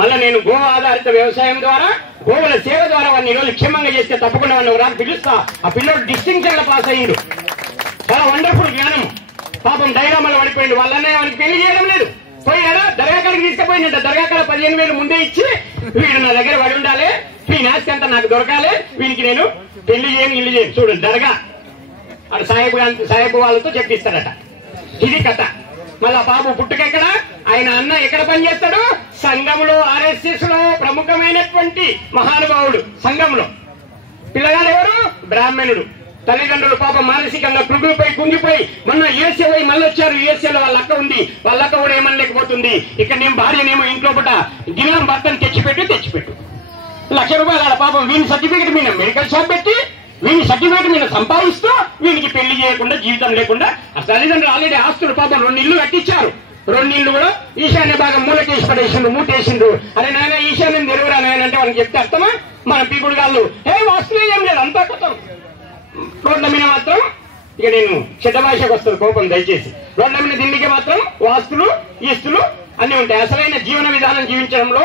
మళ్ళా నేను గో ఆధారిత వ్యవసాయం ద్వారా, గోవుల సేవ ద్వారా వాడిని ఈరోజు క్షేమంగా చేస్తే తప్పకుండా వాడిని రాని పిలుస్తా. ఆ పిల్లోడు డిస్టింక్షన్ లో పాస్ అయ్యిండు. చాలా వండర్ఫుల్ జ్ఞానం. పాపం డైరామాలో పడిపోయిండు. వాళ్ళనే వానికి పెళ్లి చేయడం లేదు. పోయారా దర్గాకాడికి తీసుకుపోయిందంట. దర్గాకాడ 15,000 ముందే ఇచ్చి, వీడు నా దగ్గర పడి ఉండాలి, వీని ఆస్తి అంతా నాకు దొరకాలి, వీనికి నేను పెళ్లి చేయను, ఇల్లు చేయను. చూడండి దర్గా అటు సాహెబ్ వాళ్ళతో చెప్పిస్తాడట. ఇది కథ. మళ్ళా బాబు పుట్టుకెక్కడ, ఆయన అన్న ఎక్కడ పనిచేస్తాడు? సంఘంలో, RSS లో ప్రముఖమైనటువంటి మహానుభావుడు. సంఘంలో పిల్లగాడు ఎవరు? బ్రాహ్మణుడు. తల్లిదండ్రులు పాపం మానసికంగా కుంగిపోయి మొన్న USA పోయి మళ్ళీ వచ్చారు. USA లో వాళ్ళ అక్క ఉంది. వాళ్ళ అక్క కూడా ఏమనలేకపోతుంది. ఇక్కడ నేను భార్యనేమో ఇంట్లో పట గిల్లం భర్తను తెచ్చిపెట్టు ₹1,00,000 పాపం వీని సర్టిఫికెట్ మీద మెడికల్ షాప్ పెట్టి, వీని సర్టిఫికెట్ మీద సంపాదిస్తూ వీనికి పెళ్లి చేయకుండా, జీవితం లేకుండా. ఆ తల్లిదండ్రులు ఆల్రెడీ ఆస్తులు పాపం 2 ఇళ్ళు కట్టించారు. 2 ఇళ్ళు కూడా ఈశాన్య భాగం మూలకేసి పడేసిండు, మూటేసిండు. అరే నాయన ఈశాన్యం తెరువురా నాయన అంటే వాళ్ళకి చెప్తే అర్థమా? మన పీపుడు గాళ్ళు వాస్తులే ఏం లేదు, అంతా కొత్తం. రోడ్ల మీద మాత్రం ఇక నేను చెడ్డ భాషకు వస్తుంది కోపం, దయచేసి. రోడ్ల మీద దిండికి మాత్రం వాస్తులు, ఈస్తులు అన్ని ఉంటాయి. అసలైన జీవన విధానం జీవించడంలో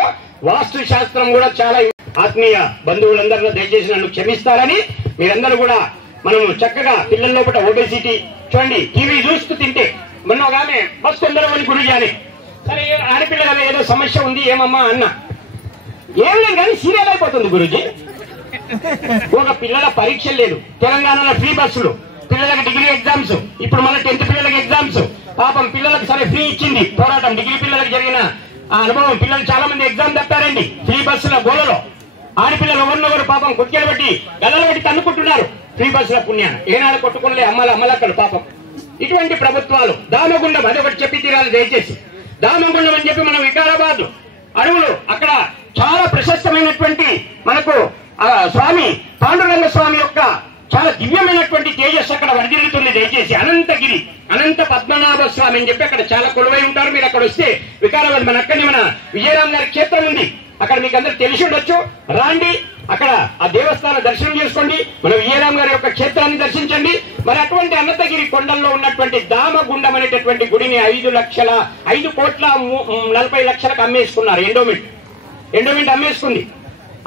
వాస్తు శాస్త్రం కూడా చాలా. ఆత్మీయ బంధువులందరూ దయచేసి నన్ను క్షమిస్తారని, మీరందరూ కూడా మనం చక్కగా పిల్లల లోపల ఒబెసిటీ చూడండి, టీవీ చూస్తూ తింటే. మొన్న ఒక ఆమె బస్ తొందరగా అని గురుజీ అని, సరే ఆడపిల్ల కదా ఏదో సమస్య ఉంది ఏమమ్మా అన్న, ఏం లేదు కానీ సీరియల్ అయిపోతుంది గురుజీ. ఒక పిల్లల పరీక్ష లేదు, తెలంగాణలో ఫ్రీ బస్సులు, పిల్లలకి డిగ్రీ ఎగ్జామ్స్, ఇప్పుడు మన 10th పిల్లలకి ఎగ్జామ్స్. పాపం పిల్లలకు సరే ఫ్రీ ఇచ్చింది పోరాటం. డిగ్రీ పిల్లలకు జరిగిన ఆ అనుభవం, పిల్లలు చాలా మంది ఎగ్జామ్ తప్పారండి ఫ్రీ బస్సుల గోలలో. ఆడపిల్లలు ఎవరినొకరు పాపం కొట్టుకెళ్ళ బట్టి గల్లలు పెట్టి తన్నుకుంటున్నారు ఫ్రీ బస్సుల పుణ్యాన. ఏనాడు కొట్టుకునే అమ్మలక్కలు పాపం. ఇటువంటి ప్రభుత్వాలు. దామగుండం అదొకటి చెప్పి తీరాలి దయచేసి. దామగుండం అని చెప్పి మనం వికారాబాద్ అడవులు, అక్కడ చాలా ప్రశస్తమైనటువంటి మనకు స్వామి పాండురంగ స్వామి యొక్క చాలా దివ్యమైనటువంటి తేజస్సు అక్కడ వర్ధిల్లుతుంది దయచేసి. అనంతగిరి, అనంత పద్మనాభ స్వామి అని చెప్పి అక్కడ చాలా కొలువై ఉంటారు. మీరు అక్కడ వస్తే వికారాబాద్ మన అక్కడి మన విజయరామ్ గారి క్షేత్రం ఉంది, అక్కడ మీకు అందరూ తెలిసి ఉండొచ్చు. రాండి, అక్కడ ఆ దేవస్థానం దర్శనం చేసుకోండి, మన విజయరామ్ గారి యొక్క క్షేత్రాన్ని దర్శించండి. మరి అటువంటి అనంతగిరి కొండల్లో ఉన్నటువంటి దామగుండం అనేటటువంటి గుడిని 5,40,00,000 అమ్మేసుకున్నారు. ఎండోమెంట్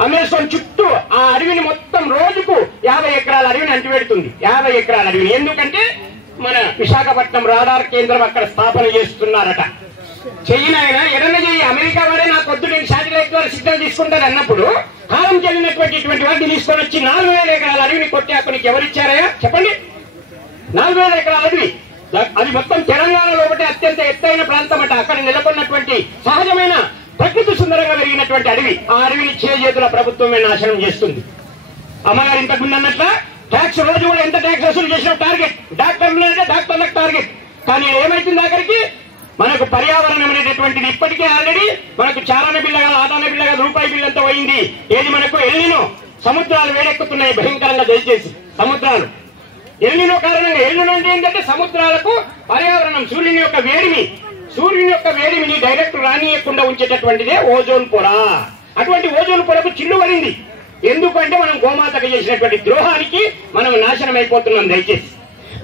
అమ్మేసుకొని చుట్టూ ఆ అడవిని మొత్తం రోజుకు 50 ఎకరాల అడవిని అంటిపెడుతుంది. 50 ఎకరాల అడవిని. ఎందుకంటే మన విశాఖపట్నం రాడార్ కేంద్రం అక్కడ స్థాపన చేస్తున్నారట. చెయ్యినాయన ఎడన్న చెయ్యి, అమెరికా వాడే నాకు వద్దు, నేను శాటిలైట్ ద్వారా సిగ్నల్ తీసుకుంటాను అన్నప్పుడు కాలం చెల్లినటువంటి ఇటువంటి వాటిని తీసుకొని వచ్చి 4,000 ఎకరాల అడవిని కొట్టి అక్కడ ఎవరిచ్చారయ్యా చెప్పండి? 4,000 ఎకరాల అడవి. అది మొత్తం తెలంగాణలో ఒకటి అత్యంత ఎత్తైన ప్రాంతం అట. అక్కడ నెలకొన్నటువంటి సహజమైన ప్రకృతి సుందరంగా పెరిగినటువంటి అడవి. ఆ అడవిని చేతుల ప్రభుత్వమే నాశనం చేస్తుంది. అమ్మగారు ఇంతకుముందు అన్నట్ల ట్యాక్స్ రోజు కూడా ఎంత ట్యాక్స్ వసూలు చేసిన టార్గెట్ డాక్టర్లకు టార్గెట్. కానీ ఏమైతుంది ఆఖరికి మనకు పర్యావరణం అనేటటువంటిది ఇప్పటికే ఆల్రెడీ మనకు చాలానే బిల్ల కాదు, ఆటానే బిల్ల కాదు, రూపాయి బిల్లు అంతా పోయింది. ఏది మనకు ఎల్లినో సముద్రాలు వేడెక్కుతున్నాయి భయంకరంగా. దయచేసి సముద్రాలు ఎల్నినో కారణంగా, ఎల్నినో అంటే ఏంటంటే సముద్రాలకు పర్యావరణం సూర్యుని యొక్క వేడిమిని డైరెక్ట్ రానియకుండా ఉంచేటటువంటిదే ఓజోన్ పొర. అటువంటి ఓజోన్ పొరకు చిల్లు పడింది. ఎందుకంటే మనం గోమాతకు చేసినటువంటి ద్రోహానికి మనం నాశనం అయిపోతున్నాం. దయచేసి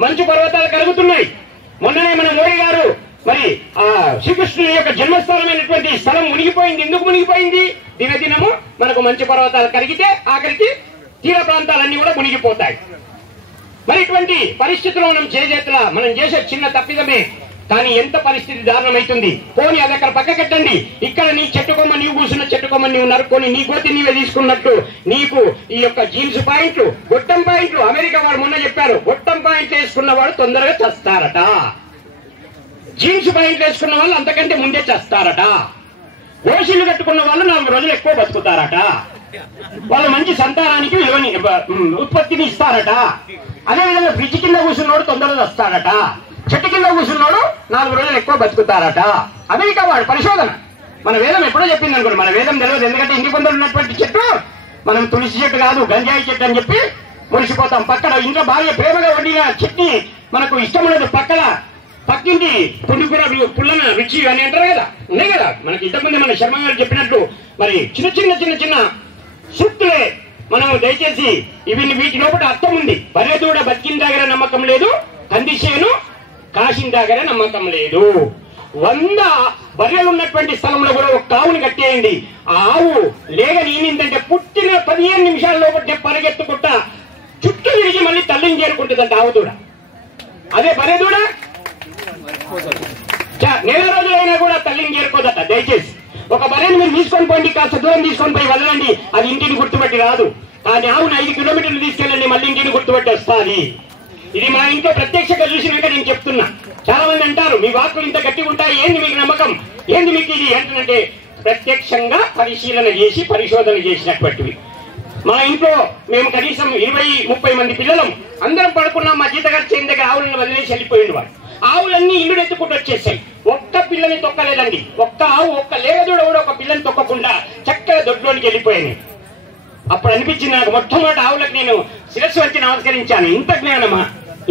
మంచు పర్వతాలు కలుగుతున్నాయి. మొన్ననే మన మోడీ గారు మరి ఆ శ్రీకృష్ణుని యొక్క జన్మస్థానమైనటువంటి స్థలం మునిగిపోయింది. ఎందుకు మునిగిపోయింది? దినదినము మనకు మంచు పర్వతాలు కరిగితే ఆఖరికి తీర ప్రాంతాలన్నీ కూడా మునిగిపోతాయి. మరి ఇటువంటి పరిస్థితుల్లో మనం చేసే చిన్న తప్పిదమే, కానీ ఎంత పరిస్థితి దారుణమైతుంది. పోనీ అది అక్కడ పక్క కట్టండి. ఇక్కడ నీ చెట్టుకొమ్మ నీవు కూర్చున్న చెట్టుకొమ్మ నీవు నరుక్కొని నీ గోతి నీవే తీసుకున్నట్టు నీకు ఈ యొక్క జీన్స్ పాయింట్లు, గొట్టం పాయింట్లు, అమెరికా వాడు మొన్న చెప్పారు, గొట్టం పాయింట్లు వేసుకున్న వాడు తొందరగా చస్తారట, జీన్స్ పాయింట్లు వేసుకున్న వాళ్ళు అంతకంటే ముందే చస్తారట, ఓషిళ్ళు కట్టుకున్న వాళ్ళు 4 రోజులు ఎక్కువ బతుకుతారట, వాళ్ళు మంచి సంతానానికి విలువని ఉత్పత్తిని ఇస్తారట. అదేవిధంగా ఫ్రిడ్జ్ కింద కూర్చున్నోడు తొందరగా వస్తాడట, చెట్టు కింద కూర్చున్నోడు 4 రోజులు ఎక్కువ బతుకుతారట. అమెరికా వాడు పరిశోధన. మన వేదం ఎప్పుడో చెప్పింది అనుకోండి. మన వేదం తెలియదు. ఎందుకంటే ఇంటి కొందరు ఉన్నటువంటి చెట్టు మనం తులసి చెట్టు కాదు గంజాయి చెట్టు అని చెప్పి మురిసిపోతాం. పక్కన ఇంట్లో భార్య ప్రేమగా వండిన చట్నీ మనకు ఇష్టం ఉండదు, పక్కింటి పుండికూర పుల్లన రుచి అని అంటారు కదా, ఉన్నాయి కదా. మనకి ఇంతకుముందు మన శర్మ గారు చెప్పినట్టు మరి చిన్న సూక్తులే మనం దయచేసి వీటి లోపల అర్థం ఉంది. బర్రెదూడ బతికిన దగ్గర నమ్మకం లేదు, కందిసేను కాసిన దగ్గర నమ్మకం లేదు. 100 బర్రెలు ఉన్నటువంటి స్థలంలో కూడా ఒక ఆవుని కట్టేయండి. ఆ ఆవు లేక నేనిందంటే పుట్టిన 15 నిమిషాల లోపల పరిగెత్తుకుంటా చుట్టూ తిరిగి మళ్ళీ తల్లిని చేరుకుంటుందంట ఆవు దూడ. అదే బర్రెదూడ నెల రోజులైనా కూడా తల్లిని చేరుకోదట. దయచేసి ఒక బర్రెని మీరు తీసుకొని పోండి, కాస్త దూరం తీసుకొని పోయి వదలండి, అది ఇంటిని గుర్తుపట్టి రాదు. కానీ ఆవును 5 కిలోమీటర్లు తీసుకెళ్ళండి, మళ్ళీ ఇంటిని గుర్తుపట్టి వస్తుంది. ఇది మా ఇంట్లో ప్రత్యక్షంగా చూసినాక నేను చెప్తున్నా. చాలా మంది అంటారు మీ వాక్కులు ఇంత గట్టిగా ఉంటాయి, ఏంది మీకు నమ్మకం, ఏంది మీకు ఇది ఏంటంటే ప్రత్యక్షంగా పరిశీలన చేసి పరిశోధన చేసినటువంటివి. మా ఇంట్లో మేము కనీసం 20-30 మంది పిల్లలం అందరం పడుకున్నాం. మా జీతగారు చేతి దగ్గర ఆవులను వదిలేసి వెళ్ళిపోయింది. వాడు ఆవులన్నీ ఇల్లు ఎత్తుకుంటూ వచ్చేసాయి. ఒక్క పిల్లని తొక్కలేదండి. ఒక్క ఆవు ఒక్క లేగదూడ కూడా ఒక పిల్లని తొక్కకుండా చక్కగా దొడ్లోనికి వెళ్ళిపోయాను. అప్పుడు అనిపించింది నాకు, మొట్టమొదటి ఆవులకు నేను శిరస్సు వచ్చి నమస్కరించాను. ఇంత జ్ఞానమా,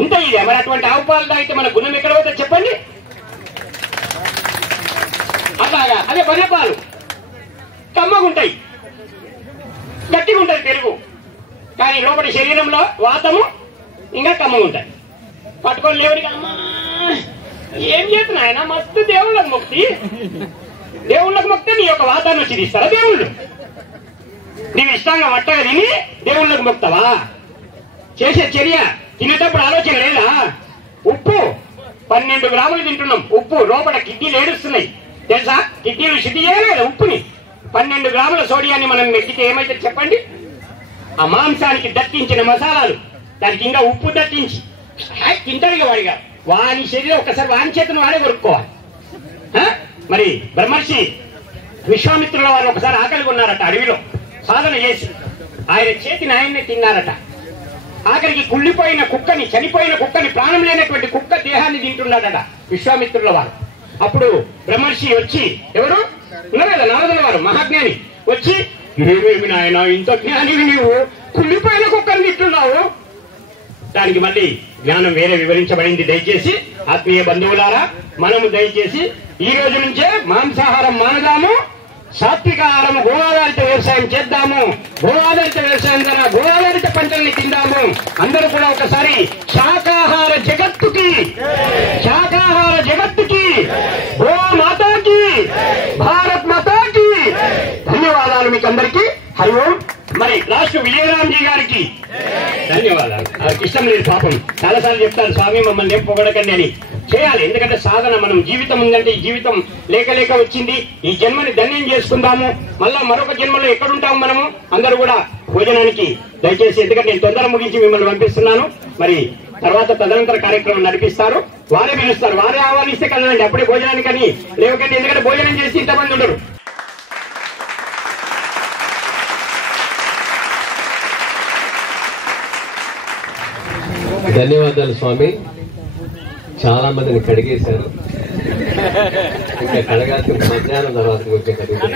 ఇంత ఇదే. మరి అటువంటి ఆవు పాలు తాగితే మన గుణం ఎక్కడ పోతుందో చెప్పండి. అలాగా అదే బర్రె పాలు కమ్మగుంటాయి, గట్టిగా ఉంటుంది పెరుగు, కానీ లోపల శరీరంలో వాతము ఇంకా కమ్మగుంటాయి. పట్టుకొని లేవుడికి అమ్మా ఏం చేస్తున్నా ఆయన మస్తు దేవుళ్ళకు మొక్కితే నీ యొక్క వాతాన్ని వచ్చి తీస్తారా దేవుళ్ళు? నీవు ఇష్టంగా వట్టగా తిని దేవుళ్ళకు మొక్తావా? చేసే చర్య తినేటప్పుడు ఆలోచన లేదా? ఉప్పు 12 గ్రాములు తింటున్నాం. ఉప్పు లోపల కిడ్నీలు ఏడుస్తున్నాయి తెలుసా? కిడ్నీలు శుద్ధి చేయలేదు ఉప్పుని. 12 గ్రాముల సోడియాన్ని మనం మెక్కితే ఏమైతే చెప్పండి? ఆ మాంసానికి దట్టించిన మసాలాలు, దానికి ఇంకా ఉప్పు దట్టించి తింటాడు వాడిగా. వాని శరీరం ఒక్కసారి వాని చేతిని వాడే కొరుక్కోవాలి. మరి బ్రహ్మర్షి విశ్వామిత్రుల వారు ఒకసారి ఆకలిగా ఉన్నారట, అడవిలో సాధన చేసి ఆయన చేతిని ఆయన్నే తిన్నారట. ఆఖరికి కుళ్ళిపోయిన కుక్కని, చనిపోయిన కుక్కని, ప్రాణం లేనటువంటి కుక్క దేహాన్ని తింటున్నాడట విశ్వామిత్రుల వారు. అప్పుడు బ్రహ్మర్షి వచ్చి, ఎవరు ఉన్నారు కదా నారదుల వారు మహాజ్ఞాని, వచ్చి ఏమేమి నాయన ఇంత జ్ఞానివి నీవు కుళ్ళిపోయిన కుక్కని తింటున్నావు? దానికి మళ్ళీ జ్ఞానం వేరే వివరించబడింది. దయచేసి ఆత్మీయ బంధువులారా, మనము దయచేసి ఈ రోజు నుంచే మాంసాహారం మానదాము, సాత్విక ఆహారం గోఆధారిత వ్యవసాయం చేద్దాము. గోఆధారిత వ్యవసాయం ద్వారా గోఆధారిత పంటల్ని తిందాము. అందరూ కూడా ఒకసారి శాకాహార జగత్తుకి గో మాతాకి, భారత్ మాతాకి ధన్యవాదాలు మీకు అందరికీ. హరి ఓం. మరి రాష్ట్ర విజయరాంజీ గారికి ధన్యవాదాలు. ఇష్టం లేదు పాపం, చాలాసార్లు చెప్తారు స్వామి మమ్మల్ని ఏం పొగడకండి అని. చేయాలి, ఎందుకంటే సాధన. మనం జీవితం ఉందంటే ఈ జీవితం లేక వచ్చింది. ఈ జన్మని ధన్యం చేసుకుందాము. మళ్ళా మరొక జన్మలో ఎక్కడుంటాము మనము? అందరూ కూడా భోజనానికి దయచేసి, ఎందుకంటే నేను తొందర ముగించి మిమ్మల్ని పంపిస్తున్నాను. మరి తర్వాత తదనంతర కార్యక్రమం నడిపిస్తారు, వారే పిలుస్తారు, వారే ఆహ్వానిస్తే కదండి అప్పుడే భోజనానికని లేవకండి. ఎందుకంటే భోజనం చేసి ఇంతమంది ఉండరు. ధన్యవాదాలు స్వామి. చాలా మందిని కడిగేశారు, ఇంకా కడగాల్సిన మధ్యాహ్నం తర్వాత కడిగారు.